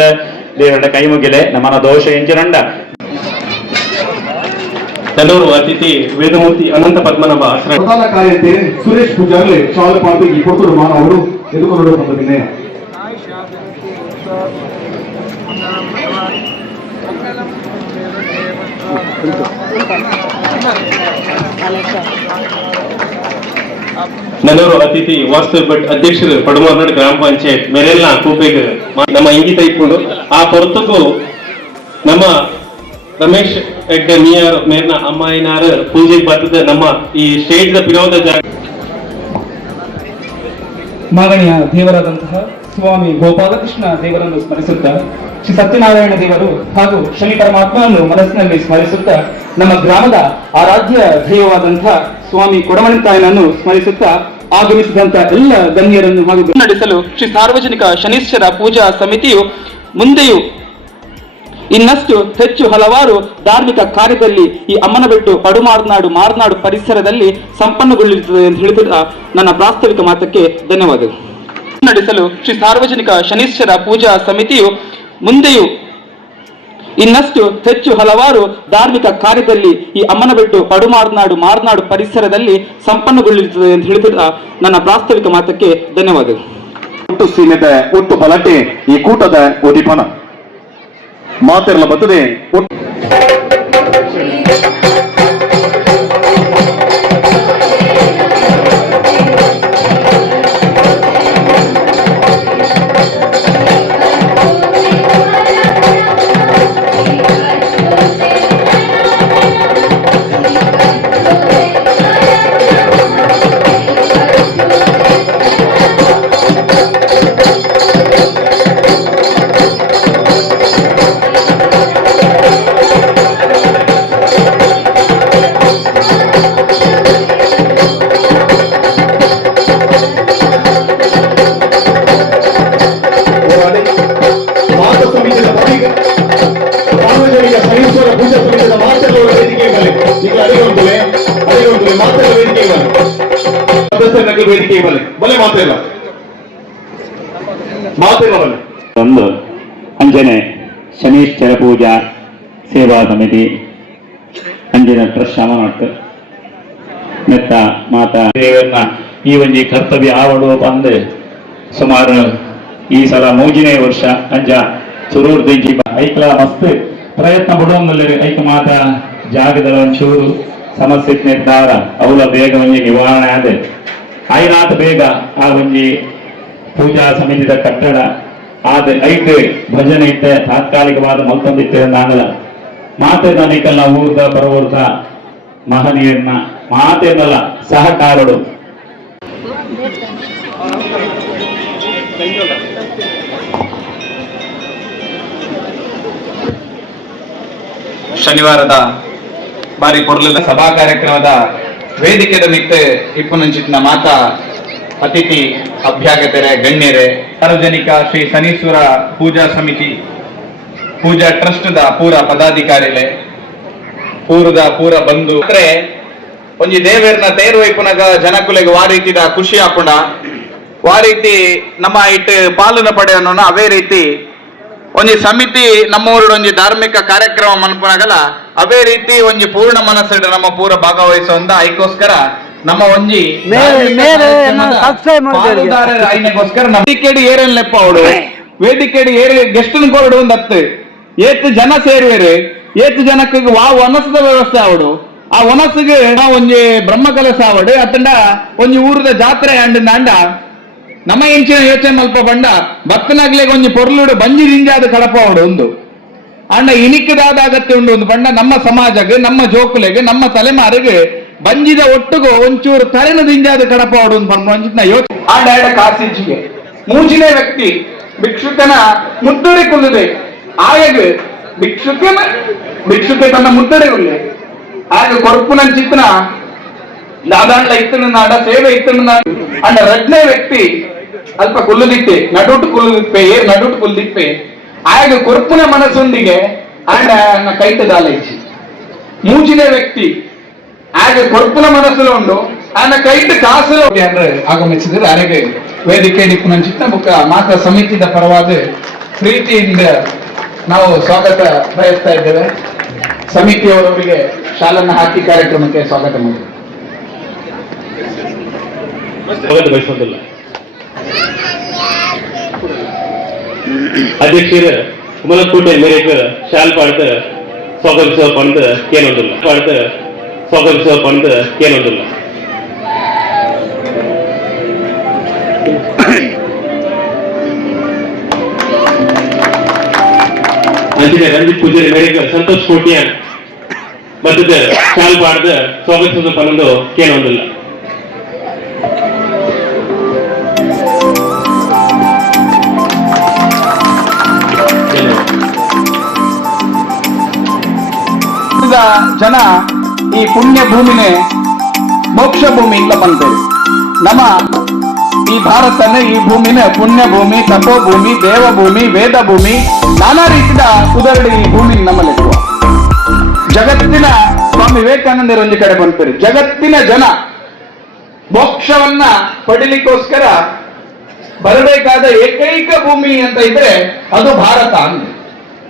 ದೇವರ ಕೈ ಮುಗಿಲೆ ನಮನ ದೋಷ ಎಂಚಿರಂಡ ನೆಲ್ಲೂರು ಅತಿಥಿ ವೇದಮೂರ್ತಿ ಅನಂತ ಪದ್ಮನಾಭ ಆಶ್ರಮ ಪ್ರಧಾನ ಕಾರ್ಯತೆ ಸುರೇಶ್ ಪೂಜಾರ್ಲೆ ಶಾಲೆ ಪಾಲ್ಪಿಗೆ ಕೊಟ್ಟರು ಮಾನವರು ಎದುರುಕೊಂಡು ಬಂದಿದ್ದೇನೆ ನೆಲ್ಲೂರು ಅತಿಥಿ ವಾಸ್ತವ ಭಟ್ ಅಧ್ಯಕ್ಷರು ಪಡುಮಾರ್ನಾಡು ಗ್ರಾಮ ಪಂಚಾಯತ್ ಮೇಲೆಲ್ಲ ಕೂಪೆಗೆ ನಮ್ಮ ಇಂಗಿತ ಇಟ್ಕೊಂಡು ಆ ಹೊರತಕ್ಕೂ ನಮ್ಮ ರಮೇಶ್ ಹೆಗ್ಡೆ ನಿಯರ್ ಮೇರ್ನ ಅಮ್ಮಾಯಿನಾರ ಪೂಜೆಗೆ ಬರ್ತದೆ ನಮ್ಮ ಈ ಸ್ಟೇಜ್ ಪಿರೋದ ಜಾಗ ಮಾಗಣಿಯ ದೇವರಾದಂತಹ ಸ್ವಾಮಿ ಗೋಪಾಲಕೃಷ್ಣ ದೇವರನ್ನು ಸ್ಮರಿಸುತ್ತಾ ಶ್ರೀ ಸತ್ಯನಾರಾಯಣ ದೇವರು ಹಾಗೂ ಶನಿ ಪರಮಾತ್ಮನನ್ನು ಮನಸ್ಸಿನಲ್ಲಿ ಸ್ಮರಿಸುತ್ತಾ ನಮ್ಮ ಗ್ರಾಮದ ಆರಾಧ್ಯ ದೈವವಾದಂತಹ ಸ್ವಾಮಿ ಕೊಡಮಣಿತಾಯನನ್ನು ಸ್ಮರಿಸುತ್ತಾ ಆಗಮಿಸಿದಂತ ಎಲ್ಲ ಗಣ್ಯರನ್ನು ಹಾಗೂ ನಡೆಸಲು ಶ್ರೀ ಸಾರ್ವಜನಿಕ ಶನೀಶ್ವರ ಪೂಜಾ ಸಮಿತಿಯು ಮುಂದೆಯೂ ಇನ್ನಷ್ಟು ಹೆಚ್ಚು ಹಲವಾರು ಧಾರ್ಮಿಕ ಕಾರ್ಯದಲ್ಲಿ ಈ ಅಮ್ಮನಬೆಟ್ಟು ಮಾರ್ನಾಡು ಪರಿಸರದಲ್ಲಿ ಸಂಪನ್ನಗೊಳ್ಳುತ್ತದೆ ಎಂದು ಹೇಳುತ್ತಾ ನನ್ನ ಪ್ರಾಸ್ತಾವಿಕ ಮಾತಕ್ಕೆ ಧನ್ಯವಾದಗಳು. ನಡೆಸಲು ಶ್ರೀ ಸಾರ್ವಜನಿಕ ಶನೀಶ್ವರ ಪೂಜಾ ಸಮಿತಿಯು ಮುಂದೆಯೂ ಇನ್ನಷ್ಟು ಹೆಚ್ಚು ಹಲವಾರು ಧಾರ್ಮಿಕ ಕಾರ್ಯದಲ್ಲಿ ಈ ಅಮ್ಮನಬೆಟ್ಟು ಮಾರ್ನಾಡು ಪರಿಸರದಲ್ಲಿ ಸಂಪನ್ನಗೊಳ್ಳುತ್ತದೆ ಎಂದು ಹೇಳುತ್ತಾ ನನ್ನ ಪ್ರಾಸ್ತಾವಿಕ ಮಾತಕ್ಕೆ ಧನ್ಯವಾದಗಳು. ಒಟ್ಟು ಸೀಮಿತ ಒಟ್ಟು ಬಲಟೆ ಈ ಕೂಟದ ಉದ್ದೀಪನ ಮಾತೆರಲ ಬರ್ತದೆ. ವೇದಿಕೆ ಬಲೆ ಬಲೆ ಮಾತಿಲ್ಲ ಬಲೆ ಒಂದು ಅಂಜನೆ ಶನೀಶ್ವರ ಪೂಜಾ ಸೇವಾ ಸಮಿತಿ ಅಂಜನ ಟ್ರಸ್ಟ್ ಶ್ರಮನಟ್ಟು ಮೆತ್ತ ಮಾತಾ ದೇವರನ್ನ ಈ ಒಂಜಿ ಕರ್ತವ್ಯ ಆವಡು ಬಂದು ಸುಮಾರು ಈ ಸಲ ಮೂಜಿನೇ ವರ್ಷ ಅಂಜ ಸುರೂರ್ ದಿಂಜಿ ಐಕ್ಲ ಮಸ್ತ್ ಪ್ರಯತ್ನ ಬಿಡೋಂದಲ್ಲಿ ಐಕ ಮಾತ ಜಾಗದ ಒಂಚೂರು ಸಮಸ್ಯೆ ನಿರ್ಧಾರ ಅವಳ ಬೇಗ ಒಂಜಿ ನಿವಾರಣೆ ಆದ ಐನಾತ್ ಬೇಗ ಆ ಒಂಜಿ ಪೂಜಾ ಸಮಿತಿದ ಕಟ್ಟಡ ಆದ ಐಟ್ ಭಜನೆ ಇತ್ತೆ ತಾತ್ಕಾಲಿಕವಾದ ಮಲ್ತೊಂದಿತ್ತೆ ನಾಗಲ ಮಾತೇನ ನಿಕಲ್ನ ಊರ್ದ ಪರವೂರ್ದ ಮಹನೀಯರನ್ನ ಮಾತೇನಲ್ಲ ಸಹಕಾರಗಳು ಶನಿವಾರದ ಬಾರಿ ಕೊಡಲಿಲ್ಲ ಸಭಾ ಕಾರ್ಯಕ್ರಮದ ವೇದಿಕೆದ ಮಿತ್ತೆ ಇಪ್ಪುನಂಚಿನ ಮಾತ ಅತಿಥಿ ಅಭ್ಯಾಗತರೆ ಗಣ್ಯರೇ ಸಾರ್ವಜನಿಕ ಶ್ರೀ ಶನೀಶ್ವರ ಪೂಜಾ ಸಮಿತಿ ಪೂಜಾ ಟ್ರಸ್ಟ್ ದ ಪೂರ ಪದಾಧಿಕಾರಿಲೆ ಪೂರ ಬಂಧು ಒಂಜಿ ದೇವೇರ್ನ ತೇರು ವೈಪುನಗ ಜನಕುಲೆಗೆ ವಾ ರೀತಿದ ಖುಷಿ ಆಪುಂಡ ವಾ ರೀತಿ ನಮ್ಮ ಇಟ್ಟು ಪಾಲನ ಪಡೆ ಅನ್ನೋನ ಅವೇ ರೀತಿ ಒಂಜಿ ಸಮಿತಿ ನಮ್ಮ ಊರಿನ ಒಂಜಿ ಧಾರ್ಮಿಕ ಕಾರ್ಯಕ್ರಮ ಮನ್ಪುನಾಗಲ್ಲ ಅವೇ ರೀತಿ ಒಂಜಿ ಪೂರ್ಣ ಮನಸ್ಸಿಡ ನಮ್ಮ ಪೂರ ಭಾಗವಹಿಸುವಂತ ಐಕೋಸ್ಕರ ನಮ್ಮ ಒಂಜಿ ಐನಗೋಸ್ಕರ ವೇದಿಕೆಡಿ ಏರೇನ್ ಲೆಪ್ಪ ಅವಡು ವೇದಿಕೆಡಿ ಏರಿ ಗೆಸ್ಟ್ ಕೊರಡು ಒಂದತ್ತು ಏತ್ ಜನ ಸೇರುವೇರು ಏತ್ ಜನಕ್ಕೆ ವಾ ಒನಸದ ವ್ಯವಸ್ಥೆ ಅವಡು ಆ ಒನಸಿಗೆ ಒಂಜಿ ಬ್ರಹ್ಮ ಕಲಸ ಅವಡು ಅತ್ತಂಡ ಒಂಜಿ ಊರದ ಜಾತ್ರೆ ಅಂಡ ನಮ್ಮ ಇಂಚಿನ ಯೋಚನೆ ಮಲ್ಪ ಬಂಡ ಭಕ್ತನಾಗ್ಲಿಗೆ ಒಂಜಿ ಪೊರ್ಲುಡು ಬಂಜಿ ದಿಂಜಾದ ಕಳಪ ಅವಡು ಒಂದು ಅಂಡ ಇನಿಕದಾದ ಅಗತ್ಯ ಉಂಡು ಒಂದು ಬಂಡ ನಮ್ಮ ಸಮಾಜಗೆ ನಮ್ಮ ಜೋಕುಲೆಗೆ ನಮ್ಮ ತಲೆಮಾರಿಗೆ ಬಂಜಿದ ಒಟ್ಟಿಗೂ ಒಂಚೂರು ತಲೆನ ದಿಂಜಾದ ಕಡಪ ಅವಡು ಒಂದು ಪಂಚಿನ ಯೋಚನೆ ಆಂಡ ಕಾಸಿಂಚಿಗೆ ಮೂಚಿನೇ ವ್ಯಕ್ತಿ ಭಿಕ್ಷುಕನ ಮುದ್ದಡಿ ಕುಲ್ಲದೆ ಆಯಗೆ ಭಿಕ್ಷುಕೆ ತನ್ನ ಮುದ್ದಡೆ ಉಳ್ಳೆ ಆಗ ಕೊರಪುನ ಚಿತ್ರ ದಾದಾಂಡ್ಲ ಇತ್ತನ ನಾಡ ಸೇವೆ ಇತ್ತನ ಅಂಡ ರಡ್ನೇ ವ್ಯಕ್ತಿ ಅಲ್ಪ ಕುಲ್ಲದಿಪ್ಪೆ ನಡುಟು ಕುಲ್ಲದಿಪ್ಪೆ ನಡುಟು ಕುಲ್ಲದಿಪ್ಪೆ ಆಗ ಕೊರಪುನ ಮನಸ್ಸೊಂದಿಗೆ ಆಂಡ ಕೈತ ದಾಲೈಚಿ ಮೂಚಿನೇ ವ್ಯಕ್ತಿ ಆಗ ಕೊರಪುನ ಮನಸ್ಸುಲು ಉಂಡು ಆನ ಕೈಟ್ ಕಾಸು ಆಗಮಿಸಿದ್ರೆ ಅರೆಗೆ ವೇದಿಕೆ ದಿಕ್ಕುನ ಚಿತ್ತ ಬುಕ್ಕ ಮಾತ್ರ ಸಮಿತಿದ ಪರವಾದ ಪ್ರೀತಿಯಿಂದ ನಾವು ಸ್ವಾಗತ ಬಯಸ್ತಾ ಇದ್ದೇವೆ ಸಮಿತಿಯವರವರಿಗೆ ಶಾಲನ್ನ ಹಾಕಿ ಕಾರ್ಯಕ್ರಮಕ್ಕೆ ಸ್ವಾಗತ ಮಾಡಿ ಬಯಸೋದಿಲ್ಲ ಅಧ್ಯಕ್ಷರು ಕುಮಲಕೋಟೆ ಮೇರೆಗೆ ಶಾಲ್ ಪಾಡ್ದು ಸ್ವಾಗತಿಸುವ ಪಂದ್ ಕೇಳೋದಿಲ್ಲ ಸ್ವಾಗತಿಸುವ ಪಂದ್ ಕೇಳೋದಿಲ್ಲ ಅಂಚಿನ ರಂಜಿತ್ ಪೂಜಾರಿ ಮೇರೆಗೆ ಸಂತೋಷ್ ಕೋಟ್ಯಾನ್ ಮತ್ತದ ಶಾಲ್ ಪಾಡ್ದು ಸ್ವಾಗತಿಸುವ ಪಂದು ಕೇಳೋದಿಲ್ಲ ಜನ ಈ ಪುಣ್ಯ ಭೂಮಿನೇ ಮೋಕ್ಷ ಭೂಮಿ ಇಲ್ಲ ಬಂತೇವೆ ನಮ್ಮ ಈ ಭಾರತನ ಈ ಭೂಮಿನ ಪುಣ್ಯ ಭೂಮಿ ತಪೋಭೂಮಿ ದೇವಭೂಮಿ ವೇದ ಭೂಮಿ ನಾನಾ ರೀತಿಯ ಉದಾಹರಣೆ ಈ ಭೂಮಿ ನಮ್ಮಲ್ಲಿರುವ ಜಗತ್ತಿನ ಸ್ವಾಮಿ ವಿವೇಕಾನಂದರ ಒಂದು ಕಡೆ ಬಂತಾರೆ ಜಗತ್ತಿನ ಜನ ಮೋಕ್ಷವನ್ನ ಪಡಿಲಿಕ್ಕೋಸ್ಕರ ಬರಬೇಕಾದ ಏಕೈಕ ಭೂಮಿ ಅಂತ ಇದ್ರೆ ಅದು ಭಾರತ ಅಂತ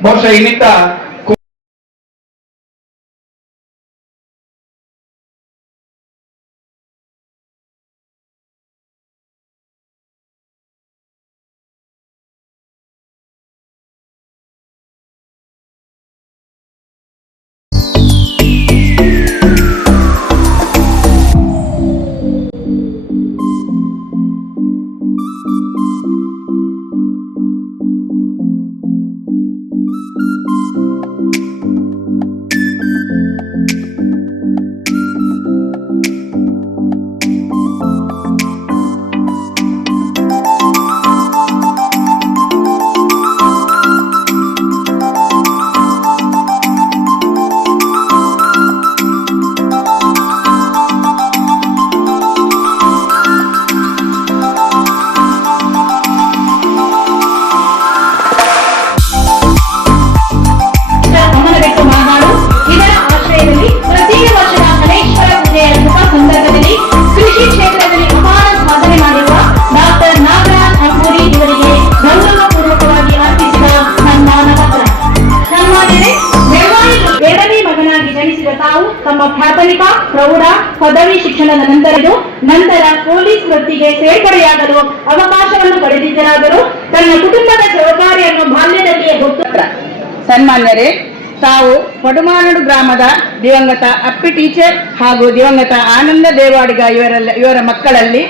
ಬಹುಶಃ ಇನ್ನಿತ ಪದವಿ ಶಿಕ್ಷಣದ ನಂತರ ಪೊಲೀಸ್ ವೃತ್ತಿಗೆ ಸೇರ್ಪಡೆಯಾಗಲು ಅವಕಾಶವನ್ನು ಪಡೆದಿದ್ದರಾದರೂ ತನ್ನ ಕುಟುಂಬದ ಜವಾಬ್ದಾರಿಯನ್ನು ಬಾಲ್ಯದಲ್ಲಿಯೇ ಗೊತ್ತ. ಸನ್ಮಾನ್ಯರೇ, ತಾವು ಪಡುಮಾನಡು ಗ್ರಾಮದ ದಿವಂಗತ ಅಪ್ಪಿ ಟೀಚರ್ ಹಾಗೂ ದಿವಂಗತ ಆನಂದ ದೇವಾಡಿಗ ಇವರ ಮಕ್ಕಳಲ್ಲಿ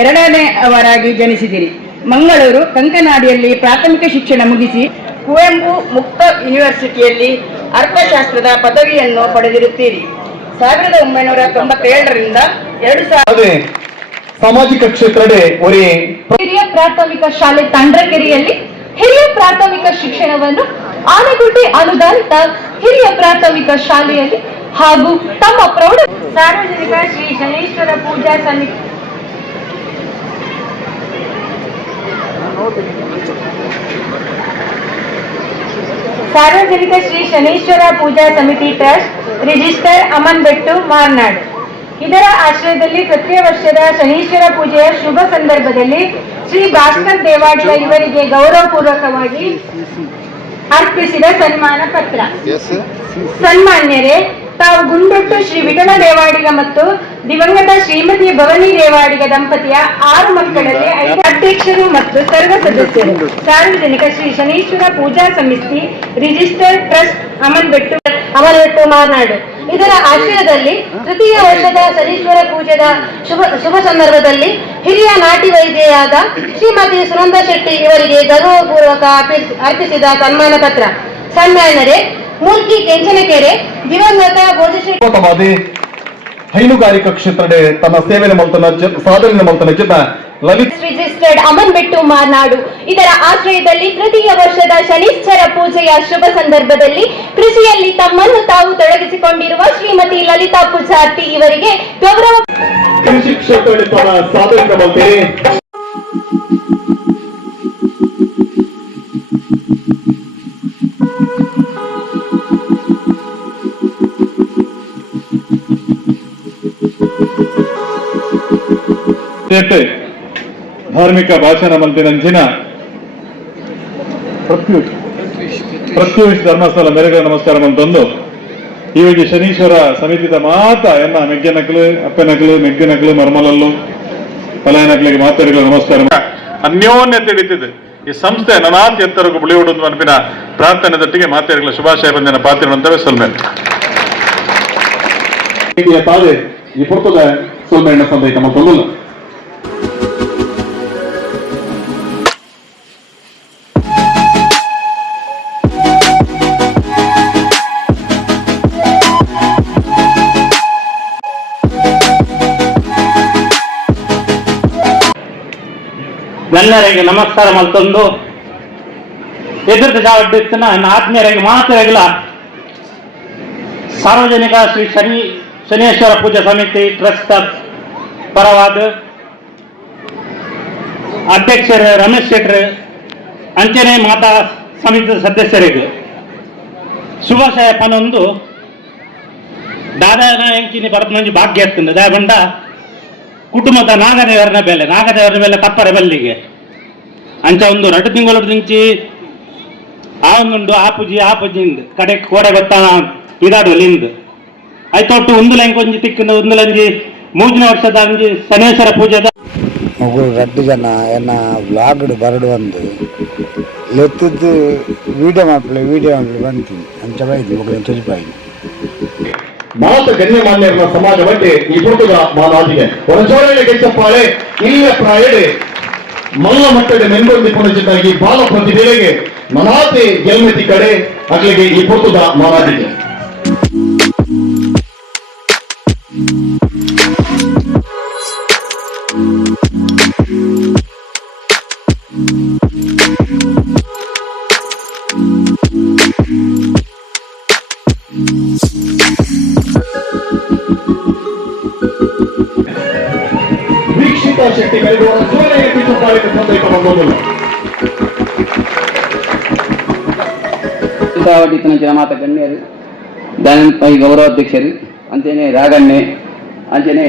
ಎರಡನೇ ಅವರಾಗಿ ಜನಿಸಿದಿರಿ. ಮಂಗಳೂರು ಕಂಕನಾಡಿಯಲ್ಲಿ ಪ್ರಾಥಮಿಕ ಶಿಕ್ಷಣ ಮುಗಿಸಿ ಕುವೆಂಪು ಮುಕ್ತ ಯೂನಿವರ್ಸಿಟಿಯಲ್ಲಿ ಅರ್ಥಶಾಸ್ತ್ರದ ಪದವಿಯನ್ನು ಪಡೆದಿರುತ್ತೀರಿ. 1997ರಿಂದ 2000 ಸಾಮಾಜಿಕ ಕ್ಷೇತ್ರಡೆ ಹಿರಿಯ ಪ್ರಾಥಮಿಕ ಶಾಲೆ ತಂಡ್ರಕೆರೆಯಲ್ಲಿ ಹಿರಿಯ ಪ್ರಾಥಮಿಕ ಶಿಕ್ಷಣವನ್ನು ಆನೆಗುಡ್ಡೆ ಅನುದಾನಿತ ಹಿರಿಯ ಪ್ರಾಥಮಿಕ ಶಾಲೆಯಲ್ಲಿ ಹಾಗೂ ತಮ್ಮ ಪ್ರೌಢ ಸಾರ್ವಜನಿಕ ಶ್ರೀ ಶನೇಶ್ವರ ಪೂಜಾ ಸಮಿತಿ ಟ್ರಸ್ಟ್ ರಿಜಿಸ್ಟರ್ ಅಮನ್ಬೆಟ್ಟು ಮಾರ್ನಾಡ್ ಇದರ ಆಶ್ರಯದಲ್ಲಿ ಪ್ರತಿ ವರ್ಷದ ಶನೀಶ್ವರ ಪೂಜೆಯ ಶುಭ ಸಂದರ್ಭದಲ್ಲಿ ಶ್ರೀ ಭಾಸ್ಕರ್ ದೇವಾಡಿಗ ಇವರಿಗೆ ಗೌರವಪೂರ್ವಕವಾಗಿ ಅರ್ಪಿಸಿದ ಸನ್ಮಾನ ಪತ್ರ. ಸನ್ಮಾನ್ಯರೇ, ತಾವು ಗುಂಡೊಟ್ಟು ಶ್ರೀ ವಿಠಲ ದೇವಾಡಿಗ ಮತ್ತು ದಿವಂಗತ ಶ್ರೀಮತಿ ಭವನಿ ದೇವಾಡಿಗ ದಂಪತಿಯ 6 ಮಕ್ಕಳಲ್ಲಿ 5 ಅಧ್ಯಕ್ಷರು ಮತ್ತು ಸರ್ವ ಸದಸ್ಯರು ಸಾರ್ವಜನಿಕ ಶ್ರೀ ಶನೀಶ್ವರ ಪೂಜಾ ಸಮಿತಿ ರಿಜಿಸ್ಟರ್ ಟ್ರಸ್ಟ್ ಅಮನ್ಬೆಟ್ಟು ಮಾರ್ನಾಡು ಇದರ ಆಶ್ರಯದಲ್ಲಿ ತೃತೀಯ ವರ್ಷದ ಶನೀಶ್ವರ ಪೂಜೆದ ಶುಭ ಸಂದರ್ಭದಲ್ಲಿ ಹಿರಿಯ ನಾಟಿ ವೈದ್ಯೆಯಾದ ಶ್ರೀಮತಿ ಸುನಂದ ಶೆಟ್ಟಿ ಇವರಿಗೆ ಗೌರವಪೂರ್ವಕ ಅರ್ಪಿಸಿದ ಸನ್ಮಾನ ಪತ್ರ. ಸನ್ಮಾನ್ಯರೇ, ಮೂರ್ತಿ ಕೆಂಚನಕೆರೆ ದಿವಂಗತ ಬೋಧಶೆಟ್ಟಿ ಹೈನುಗಾರಿಕಾ ಕ್ಷೇತ್ರಡೆ ತನ್ನ ಸೇವೆಯ ಸಾಧನೆ ಮಲ್ತನ ರಿಜಿಸ್ಟರ್ಡ್ ಅಮನ್ಬೆಟ್ಟು ಮಾರ್ನಾಡು ಇದರ ಆಶ್ರಯದಲ್ಲಿ ತೃತೀಯ ವರ್ಷದ ಶನೀಶ್ವರ ಪೂಜೆಯ ಶುಭ ಸಂದರ್ಭದಲ್ಲಿ ಕೃಷಿಯಲ್ಲಿ ತಮ್ಮನ್ನು ತಾವು ತೊಡಗಿಸಿಕೊಂಡಿರುವ ಶ್ರೀಮತಿ ಲಲಿತಾ ಪೂಜಾರ್ತಿ ಇವರಿಗೆ ಗೌರವ ಕೃಷಿ ಕ್ಷೇತ್ರದಲ್ಲಿ ತನ್ನ ಸಾಧನೆ ಮಲ್ತೇನೆ. ಧಾರ್ಮಿಕ ಭಾಷಣ ಮಂತಿನಂಚಿನ ಪ್ರತ್ಯೂಷ್ ಧರ್ಮಸ್ಥಳ ಮೆರಗ ನಮಸ್ಕಾರ ಮಂತಂದು ಈವಗೆ ಶನೀಶ್ವರ ಸಮಿತಿದ ಮಾತ ಎನ್ನ ಮೆಗ್ಗೆನಕಲು ಅಪ್ಪೆನಕಲು ಮೆಗ್ಗೆನಕಲು ಮರ್ಮಲಲ್ಲು ಪಲಾಯನಕಲಿಗೆ ಮಾತಾಡಿಗಳ ನಮಸ್ಕಾರ ಅನ್ಯೋನ್ಯ ತಿಳಿತಿದೆ ಈ ಸಂಸ್ಥೆ ನನಾತ್ ಎತ್ತರಕ್ಕೂ ಬೆಳೆಯುವುದು ಅನ್ಪಿನ ಪ್ರಾರ್ಥನೆ ದಟ್ಟಿಗೆ ಮಾತಾಡಿಗಳ ಶುಭಾಶಯ ಬಂದಿನ ಪಾತ್ರೆ ಸೊಲ್ಮೆ ತಾವೆ ಈ ಪುರ್ತದ ಸೊಲ್ಮೆಣ್ಣ ಸಂದೈತ ಮತ್ತೊಂದು ಗಣ್ಯರಿಗೆ ನಮಸ್ಕಾರ ಮಲ್ತೊಂದು ಎದುರು ಜಾವಡ್ಡಿತ್ತಿನ ನನ್ನ ಆತ್ಮೀಯರಿಗೆ ಮಾತರೆಗಳ ಸಾರ್ವಜನಿಕ ಶ್ರೀ ಶನೇಶ್ವರ ಪೂಜಾ ಸಮಿತಿ ಟ್ರಸ್ಟ್ ಪರವಾದ ಅಧ್ಯಕ್ಷರು ರಮೇಶ್ ಶೆಟ್ರು ಅಂಚನೆ ಮಾತಾ ಸಮಿತಿ ಸದಸ್ಯರಿಗೆ ಶುಭಾಶಯ ಪನೊಂದು ದಾದಾನ ಎಂಕಿನಿ ಬರತ್ನಂಜಿ ಭಾಗ್ಯ ಇರ್ತದೆ ದಯಬಂಡ ಕುಟುಂಬದ ನಾಗದೇವರನ ಮೇಲೆ ತಪ್ಪರ ಬೆಲ್ಲಿಗೆ ಅಂಚ ಒಂದು 2 ತಿಂಗಳ ದಿಂಚಿ ಆ ಒಂದುಂಡು ಆಪುಜಿಂದು ಕಡೆ ಕೋಡೆ ಗೊತ್ತಾನ ಇದಾಡುವಲ್ಲಿಂದು ಆಯ್ತೊಟ್ಟು ಒಂದುಲಂಕೊಂಜಿ ತಿಕ್ಕಿನ ಒಂದುಲಂಜಿ 3ನೇ ವರ್ಷದ ಅಂಜಿ ಶನೇಶ್ವರ ಪೂಜೆದ ಮಗಳು 2 ಜನ ಎನ್ನ ಬ್ಲಾಗ್ಡ್ ಬರಡು ಒಂದು ಎತ್ತದ್ದು ವಿಡಿಯೋ ಮಾಡಿ ಬಂತು ಅಂಚ ಬೈದು ಮಗಳು ತುಜಿಪಾಯಿ ಮಾತ ಗಣ್ಯಮಾನ್ಯರ ಸಮಾಜ ಬಗ್ಗೆ ಈ ಪುರ್ತದ ಮಾಲಾದಿಗೆ ಹೊರಜೋಳೆ ಗೆಚ್ಚಪ್ಪಾಳೆ ಇಲ್ಲಿಯ ಪ್ರಾಯಡೆ ಮಲ್ಲ ಮಟ್ಟದ ಮೆಂಬಂದಿ ಪುನಚಿತಾಗಿ ಬಾಲ ಪ್ರತಿಭೆಗೆ ಮನಾತೆ ಗೆಲ್ಮೆತಿ ಕಡೆ ಅಗ್ಲಿಗೆ ಈ ಪುರ್ತದ ಮಾಲಾದಿಗೆ ಶಕ್ತಿ ಕಲಿಯುವ ಮಾತ ಗಣ್ಯರು ದಾನಂತ ಗೌರವಾಧ್ಯಕ್ಷರು ಅಂಚನೆ ರಾಗಣ್ಣೆ ಅಂಚನೆ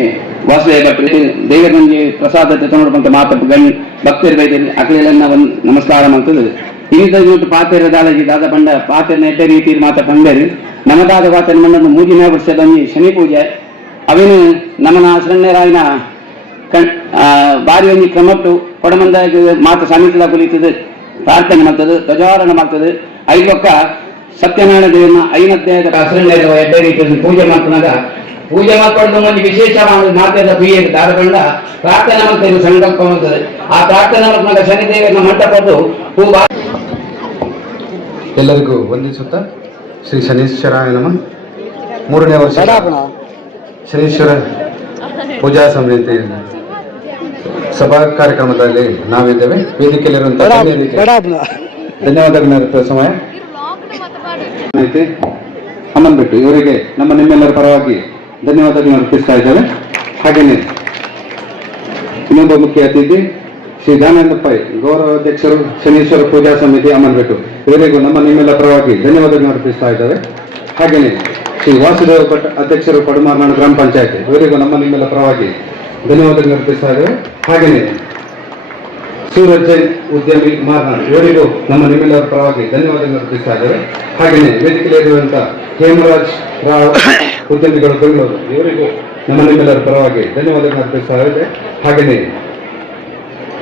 ವಾಸುದೇವ ಭಟ್ರು ದೇವರಂಜಿ ಪ್ರಸಾದ ತೊಗೊಂಡು ಮಾತ ಗಣ್ಯ ಭಕ್ತರು ಬೈದಲ್ಲಿ ಅಕಲೆಲ್ಲ ನಮಸ್ಕಾರ ಮಾಡ್ತದೆ ಇನ್ನಿಟ್ಟು ಪಾತೆರ ದಾದಾಜಿ ದಾದ ಬಂಡ ಪಾತೆರ ಎಡ್ಡ ರೀತಿ ಮಾತ ಬಂದರು ನಮದಾದ ಪಾತ್ರ ಮಣ್ಣನ್ನು 3ನೇ ವರ್ಷದ ಶನಿ ಪೂಜೆ ಅವನು ನಮ್ಮನ ಶರಣ್ಯರಾಯನ ಬಾರಿ ಒಂಜಿ ಕ್ರಮಟ್ಟು ಕೊಡಮಂದಾಗಿ ಮಾತು ಸಮಿತಿದ ಕುಳಿತದು ಪ್ರಾರ್ಥನೆ ಮಾಡ್ತದೆ ಧ್ವಜಾರೋಹಣ ಮಾಡ್ತದೆ ಐದೊಕ್ಕ ಸತ್ಯನಾರಾಯಣ ದೇವನ 5ನೇ ಅಧ್ಯಾಯದ ಶರಣ್ಯರ ಎಡ್ಡೆ ರೀತಿಯಲ್ಲಿ ಪೂಜೆ ಮಾಡ್ಕೊಂಡಾಗ ಪೂಜೆ ಮಾಡ್ಕೊಂಡು ಒಂದು ವಿಶೇಷವಾದ ಮಾತಾದ ಪ್ರಿಯರು ದಾರಗೊಂಡ ಪ್ರಾರ್ಥನೆ ಮಾಡ್ತೇವೆ ಸಂಕಲ್ಪ ಮಾಡ್ತದೆ ಆ ಪ್ರಾರ್ಥನೆ ಮಾಡ್ಕೊಂಡಾಗ ಶನಿದೇವನ ಮಂಟಪದ್ದು ಹೂವು. ಎಲ್ಲರಿಗೂ ವಂದಿಸುತ್ತಾ ಶ್ರೀ ಶನೀಶ್ವರಾಯ ನಮಃ. 3ನೇ ವರ್ಷ ಶನೀಶ್ವರ ಪೂಜಾ ಸಮಿತಿ ಸಭಾ ಕಾರ್ಯಕ್ರಮದಲ್ಲಿ ನಾವಿದ್ದೇವೆ. ವೇದಿಕೆಯಲ್ಲಿರುವಂತಹ ಧನ್ಯವಾದಗಳನ್ನ ಅರ್ಪಿಸುವ ಸಮಯ. ಅಮ್ಮನ್ಬಿಟ್ಟು ಇವರಿಗೆ ನಿಮ್ಮೆಲ್ಲರ ಪರವಾಗಿ ಧನ್ಯವಾದಗಳನ್ನು ಅರ್ಪಿಸ್ತಾ ಇದ್ದೇವೆ. ಹಾಗೆಯೇ ಇನ್ನೊಬ್ಬ ಮುಖ್ಯ ಅತಿಥಿ ಶ್ರೀ ದಾನಂದ ಪೈ, ಗೌರವಾಧ್ಯಕ್ಷರು ಶನೀಶ್ವರ ಪೂಜಾ ಸಮಿತಿ ಅಮ್ಮನ್ಬಿಟ್ಟು, ಇವರಿಗೂ ನಿಮ್ಮೆಲ್ಲ ಪರವಾಗಿ ಧನ್ಯವಾದಗಳನ್ನು ಅರ್ಪಿಸ್ತಾ ಇದ್ದೇವೆ. ಹಾಗೆಯೇ ಶ್ರೀ ವಾಸುದೇವ ಭಟ್, ಅಧ್ಯಕ್ಷರು ಪಡುಮಾರ್ನಾಡು ಗ್ರಾಮ ಪಂಚಾಯತಿ, ಇವರಿಗೂ ನಿಮ್ಮೆಲ್ಲ ಪರವಾಗಿ ಧನ್ಯವಾದಗಳನ್ನು ಅರ್ಪಿಸ್ತಾ ಇದ್ದೇವೆ. ಹಾಗೆಯೇ ಸೂರಜ್ ಜೈನ್ ಉದ್ಯಮಿ ಮಾರ್ನಾಡು, ಇವರಿಗೂ ನಿಮ್ಮೆಲ್ಲರ ಪರವಾಗಿ ಧನ್ಯವಾದಗಳನ್ನು ಅರ್ಪಿಸ್ತಾ ಇದ್ದೇವೆ. ಹಾಗೆಯೇ ವೇದಿಕೆಯಲ್ಲಿರುವಂತಹ ಹೇಮರಾಜ್ ರಾವ್ ಉದ್ಯಮಿಗಳು ಬೆಂಗಳೂರು, ಇವರಿಗೂ ನಿಮ್ಮೆಲ್ಲರ ಪರವಾಗಿ ಧನ್ಯವಾದಗಳನ್ನು ಅರ್ಪಿಸ್ತಾ ಇದ್ದೇವೆ. ಹಾಗೆಯೇ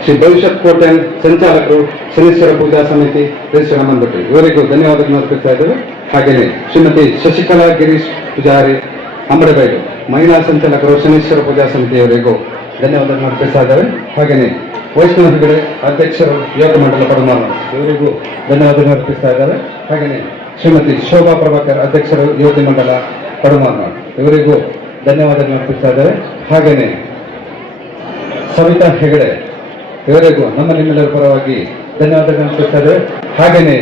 ಶ್ರೀ ಭವಿಷ್ಯತ್ ಕೋಟೆನ್ ಸಂಚಾಲಕರು ಶನೀಶ್ವರ ಪೂಜಾ ಸಮಿತಿ ರಿಜಿಸ್ಟರ್ ಅಮ್ಮನ್ಬಿಟ್ಟು, ಇವರಿಗೂ ಧನ್ಯವಾದಗಳನ್ನು ಅರ್ಪಿಸ್ತಾ ಇದ್ದೇವೆ. ಹಾಗೆಯೇ ಶ್ರೀಮತಿ ಶಶಿಕಲಾ ಗಿರೀಶ್ ಪೂಜಾರಿ ಅಂಬಡಬೈಲು, ಮಹಿಳಾ ಸಂಚಾಲಕರು ಶನೀಶ್ವರ ಪೂಜಾ ಸಮಿತಿಯವರಿಗೂ ಧನ್ಯವಾದಗಳನ್ನು ಅರ್ಪಿಸ್ತಾ ಇದ್ದೇವೆ. ಹಾಗೆಯೇ ವೈಷ್ಣವ ಹೆಗಡೆ, ಅಧ್ಯಕ್ಷರು ಯುವಕ ಮಂಡಲ ಪಡುಮಾರ್ನಾಡು, ಇವರಿಗೂ ಧನ್ಯವಾದಗಳನ್ನು ಅರ್ಪಿಸ್ತಾ ಇದ್ದಾರೆ. ಹಾಗೆಯೇ ಶ್ರೀಮತಿ ಶೋಭಾ ಪ್ರಭಾಕರ್, ಅಧ್ಯಕ್ಷರು ಯುವತಿ ಮಂಡಲ ಪಡುಮಾರ್ನಾಡು, ಇವರಿಗೂ ಧನ್ಯವಾದಗಳನ್ನು ಅರ್ಪಿಸ್ತಾ ಇದ್ದಾರೆ. ಹಾಗೆಯೇ ಸವಿತಾ ಹೆಗಡೆ, ಇವರಿಗೂ ನಿಮ್ಮೆಲ್ಲರ ಪರವಾಗಿ ಧನ್ಯವಾದಗಳನ್ನು ಅರ್ಪಿಸ್ತಾ ಇದ್ದೇವೆ. ಹಾಗೆಯೇ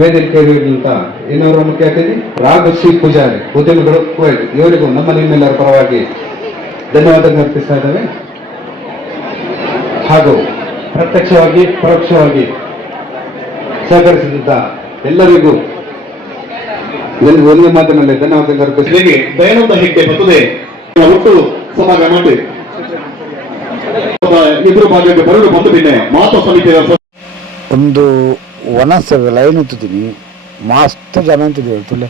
ವೇದಿಕೆಯಲ್ಲಿರುವಂತಹ ಇನ್ನೊಬ್ಬರ ಮುಖ್ಯ ಅತಿಥಿ ರಾಘು ಸಿ ಪೂಜಾರಿ, ಉದ್ಯಮಿಗಳು ಕುವೈಟ್, ಇವರಿಗೂ ನಿಮ್ಮೆಲ್ಲರ ಪರವಾಗಿ ಧನ್ಯವಾದಗಳನ್ನು ಅರ್ಪಿಸ್ತಾ ಇದ್ದೇವೆ. ಹಾಗೂ ಪ್ರತ್ಯಕ್ಷವಾಗಿ ಪರೋಕ್ಷವಾಗಿ ಸಹಕರಿಸಿದ ಎಲ್ಲರಿಗೂ ಒಂದು ಮಾತಿನಲ್ಲಿ ಧನ್ಯವಾದಗಳನ್ನು ಅರ್ಪಿಸಿ. ದಯಾನಂದ ಹೆಗ್ಡೆ ಬರ್ತದೆ ಒಟ್ಟು ಸಮಾಗಮ ಮಾಡಿ ಇಬ್ಬರು ಭಾಗಕ್ಕೆ ಬರಲು ಬಂದು ಬಿನ್ನೆ ಮಾತು ಸಮಿತಿಯ ಒಂದು ಒನಸ್ ಲೈನ್ ಇತ್ತಿದ್ದೀನಿ ಮಸ್ತ್ ಜನ ಅಂತಿದ್ದೀವಿ ತುಳ್ಳೆ.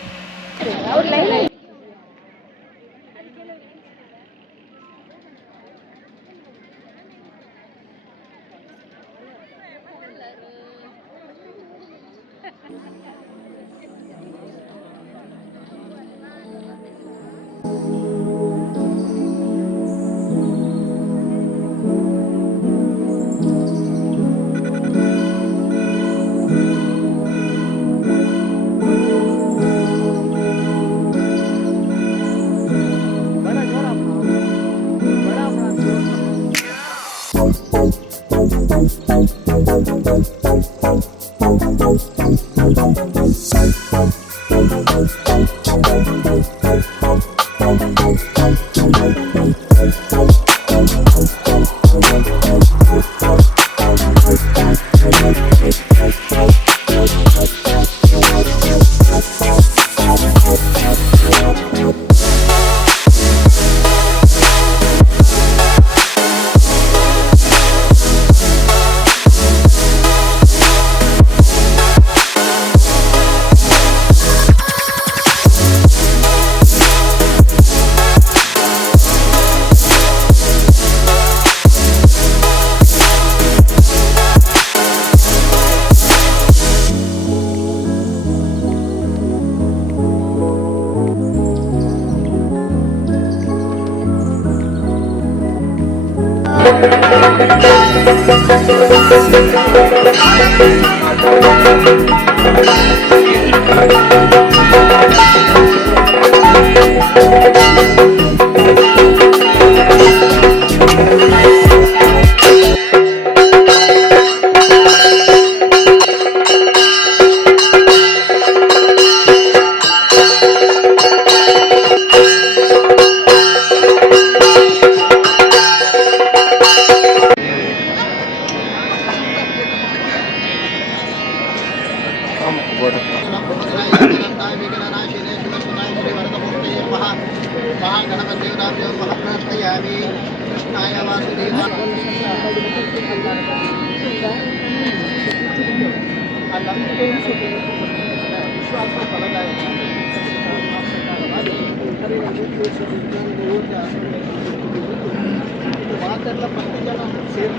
ವಿಶ್ವಾಸ ಮಾತೆಲ್ಲ ಪ್ರತಿ ಜನ ಸೇರಿ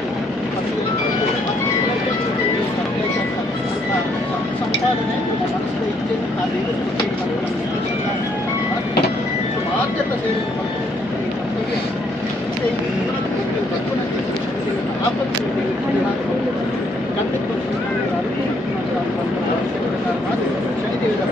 ಸಂಪಾದನೆ ನಮ್ಮ ಮನಸ್ಸಿನ ಇಚ್ಛೆಯನ್ನು ಆ ದೇವರ ಮಾತೆಲ್ಲ ಸೇರಿ ಆಪತ್ತು ಶನಿದೇವರ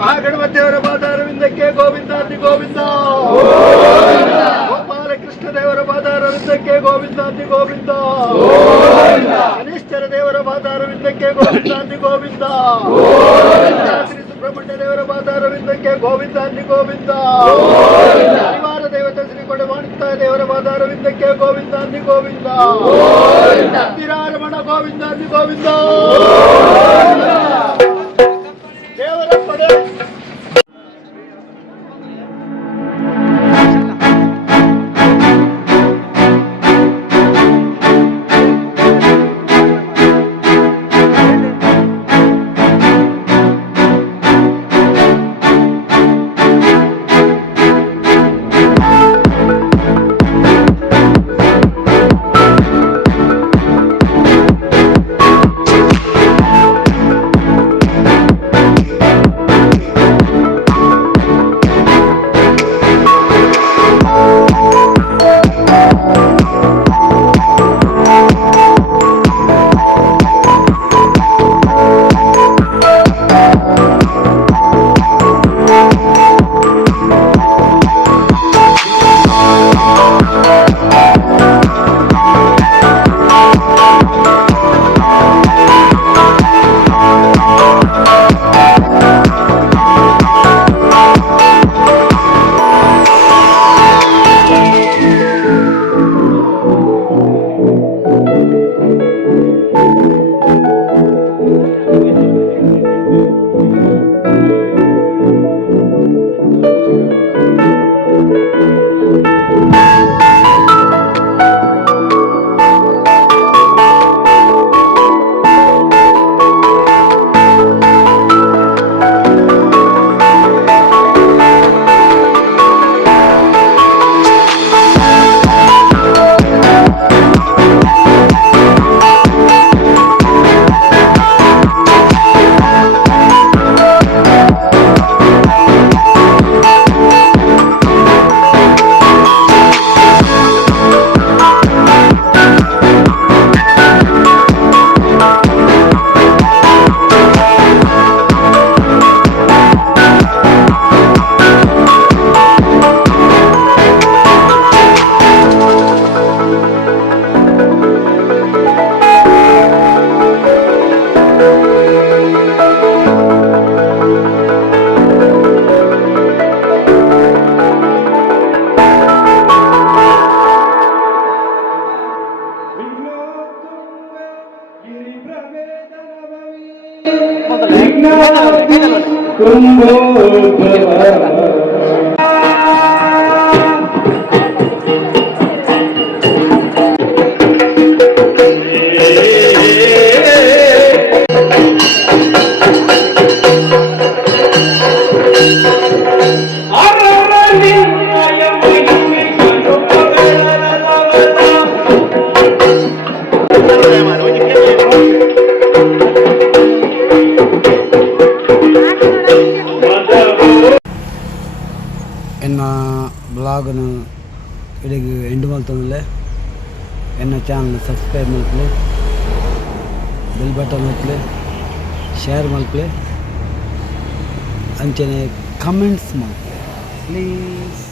ಮಹಾಗಣಪತಿಯವರ ಪಾದಾರವಿಂದಕ್ಕೆ ಗೋವಿಂದಾಂತಿ ಗೋವಿಂದ, ಗೋಪಾಲಕೃಷ್ಣ ದೇವರ ಪಾದಾರವಿಂದಕ್ಕೆ ಗೋವಿಂದಾಂತಿ ಗೋವಿಂದ, ಶನೀಶ್ವರ ದೇವರ ಪಾದಾರವಿಂದಕ್ಕೆ ಗೋವಿಂದಾಂತಿ ಗೋವಿಂದ, ಶ್ರೀ ಸುಬ್ರಹ್ಮಣ್ಯ ದೇವರ ಪಾದಾರವಿಂದಕ್ಕೆ ಗೋವಿಂದಾಂತಿ ಗೋವಿಂದ, ಪರಿವಾರ ದೇವತೆ ಶ್ರೀ ಕೊಡಮಾಣಿಕ್ಯ ದೇವರ ಪಾದಾರವಿಂದಕ್ಕೆ ಗೋವಿಂದಾಂತಿ ಗೋವಿಂದ, ರಮಣ ಗೋವಿಂದಾಂತಿ ಗೋವಿಂದ. ದೇವರ ಪಡೆ ಎನ್ನ ಬ್ಲಾಗ್ನು ಇಲ್ಲಿಗೆ ಎಂಡ್ ಮಾಡ್ತಂದ್ರೆ ಎನ್ನ ಚಾನಲ್ ಸಬ್ಸ್ಕ್ರೈಬ್ ಮಾಡ್ಕೊಳ್ಳಿ, ಬೆಲ್ ಬಟನ್ ಒತ್ತಲಿ, ಶೇರ್ ಮಾಡ್ಕೊಳ್ಳಿ, ಅಂಚನೆ ಕಮೆಂಟ್ಸ್ ಮಾಡ್ಕೊಳ್ಳಿ ಪ್ಲೀಸ್.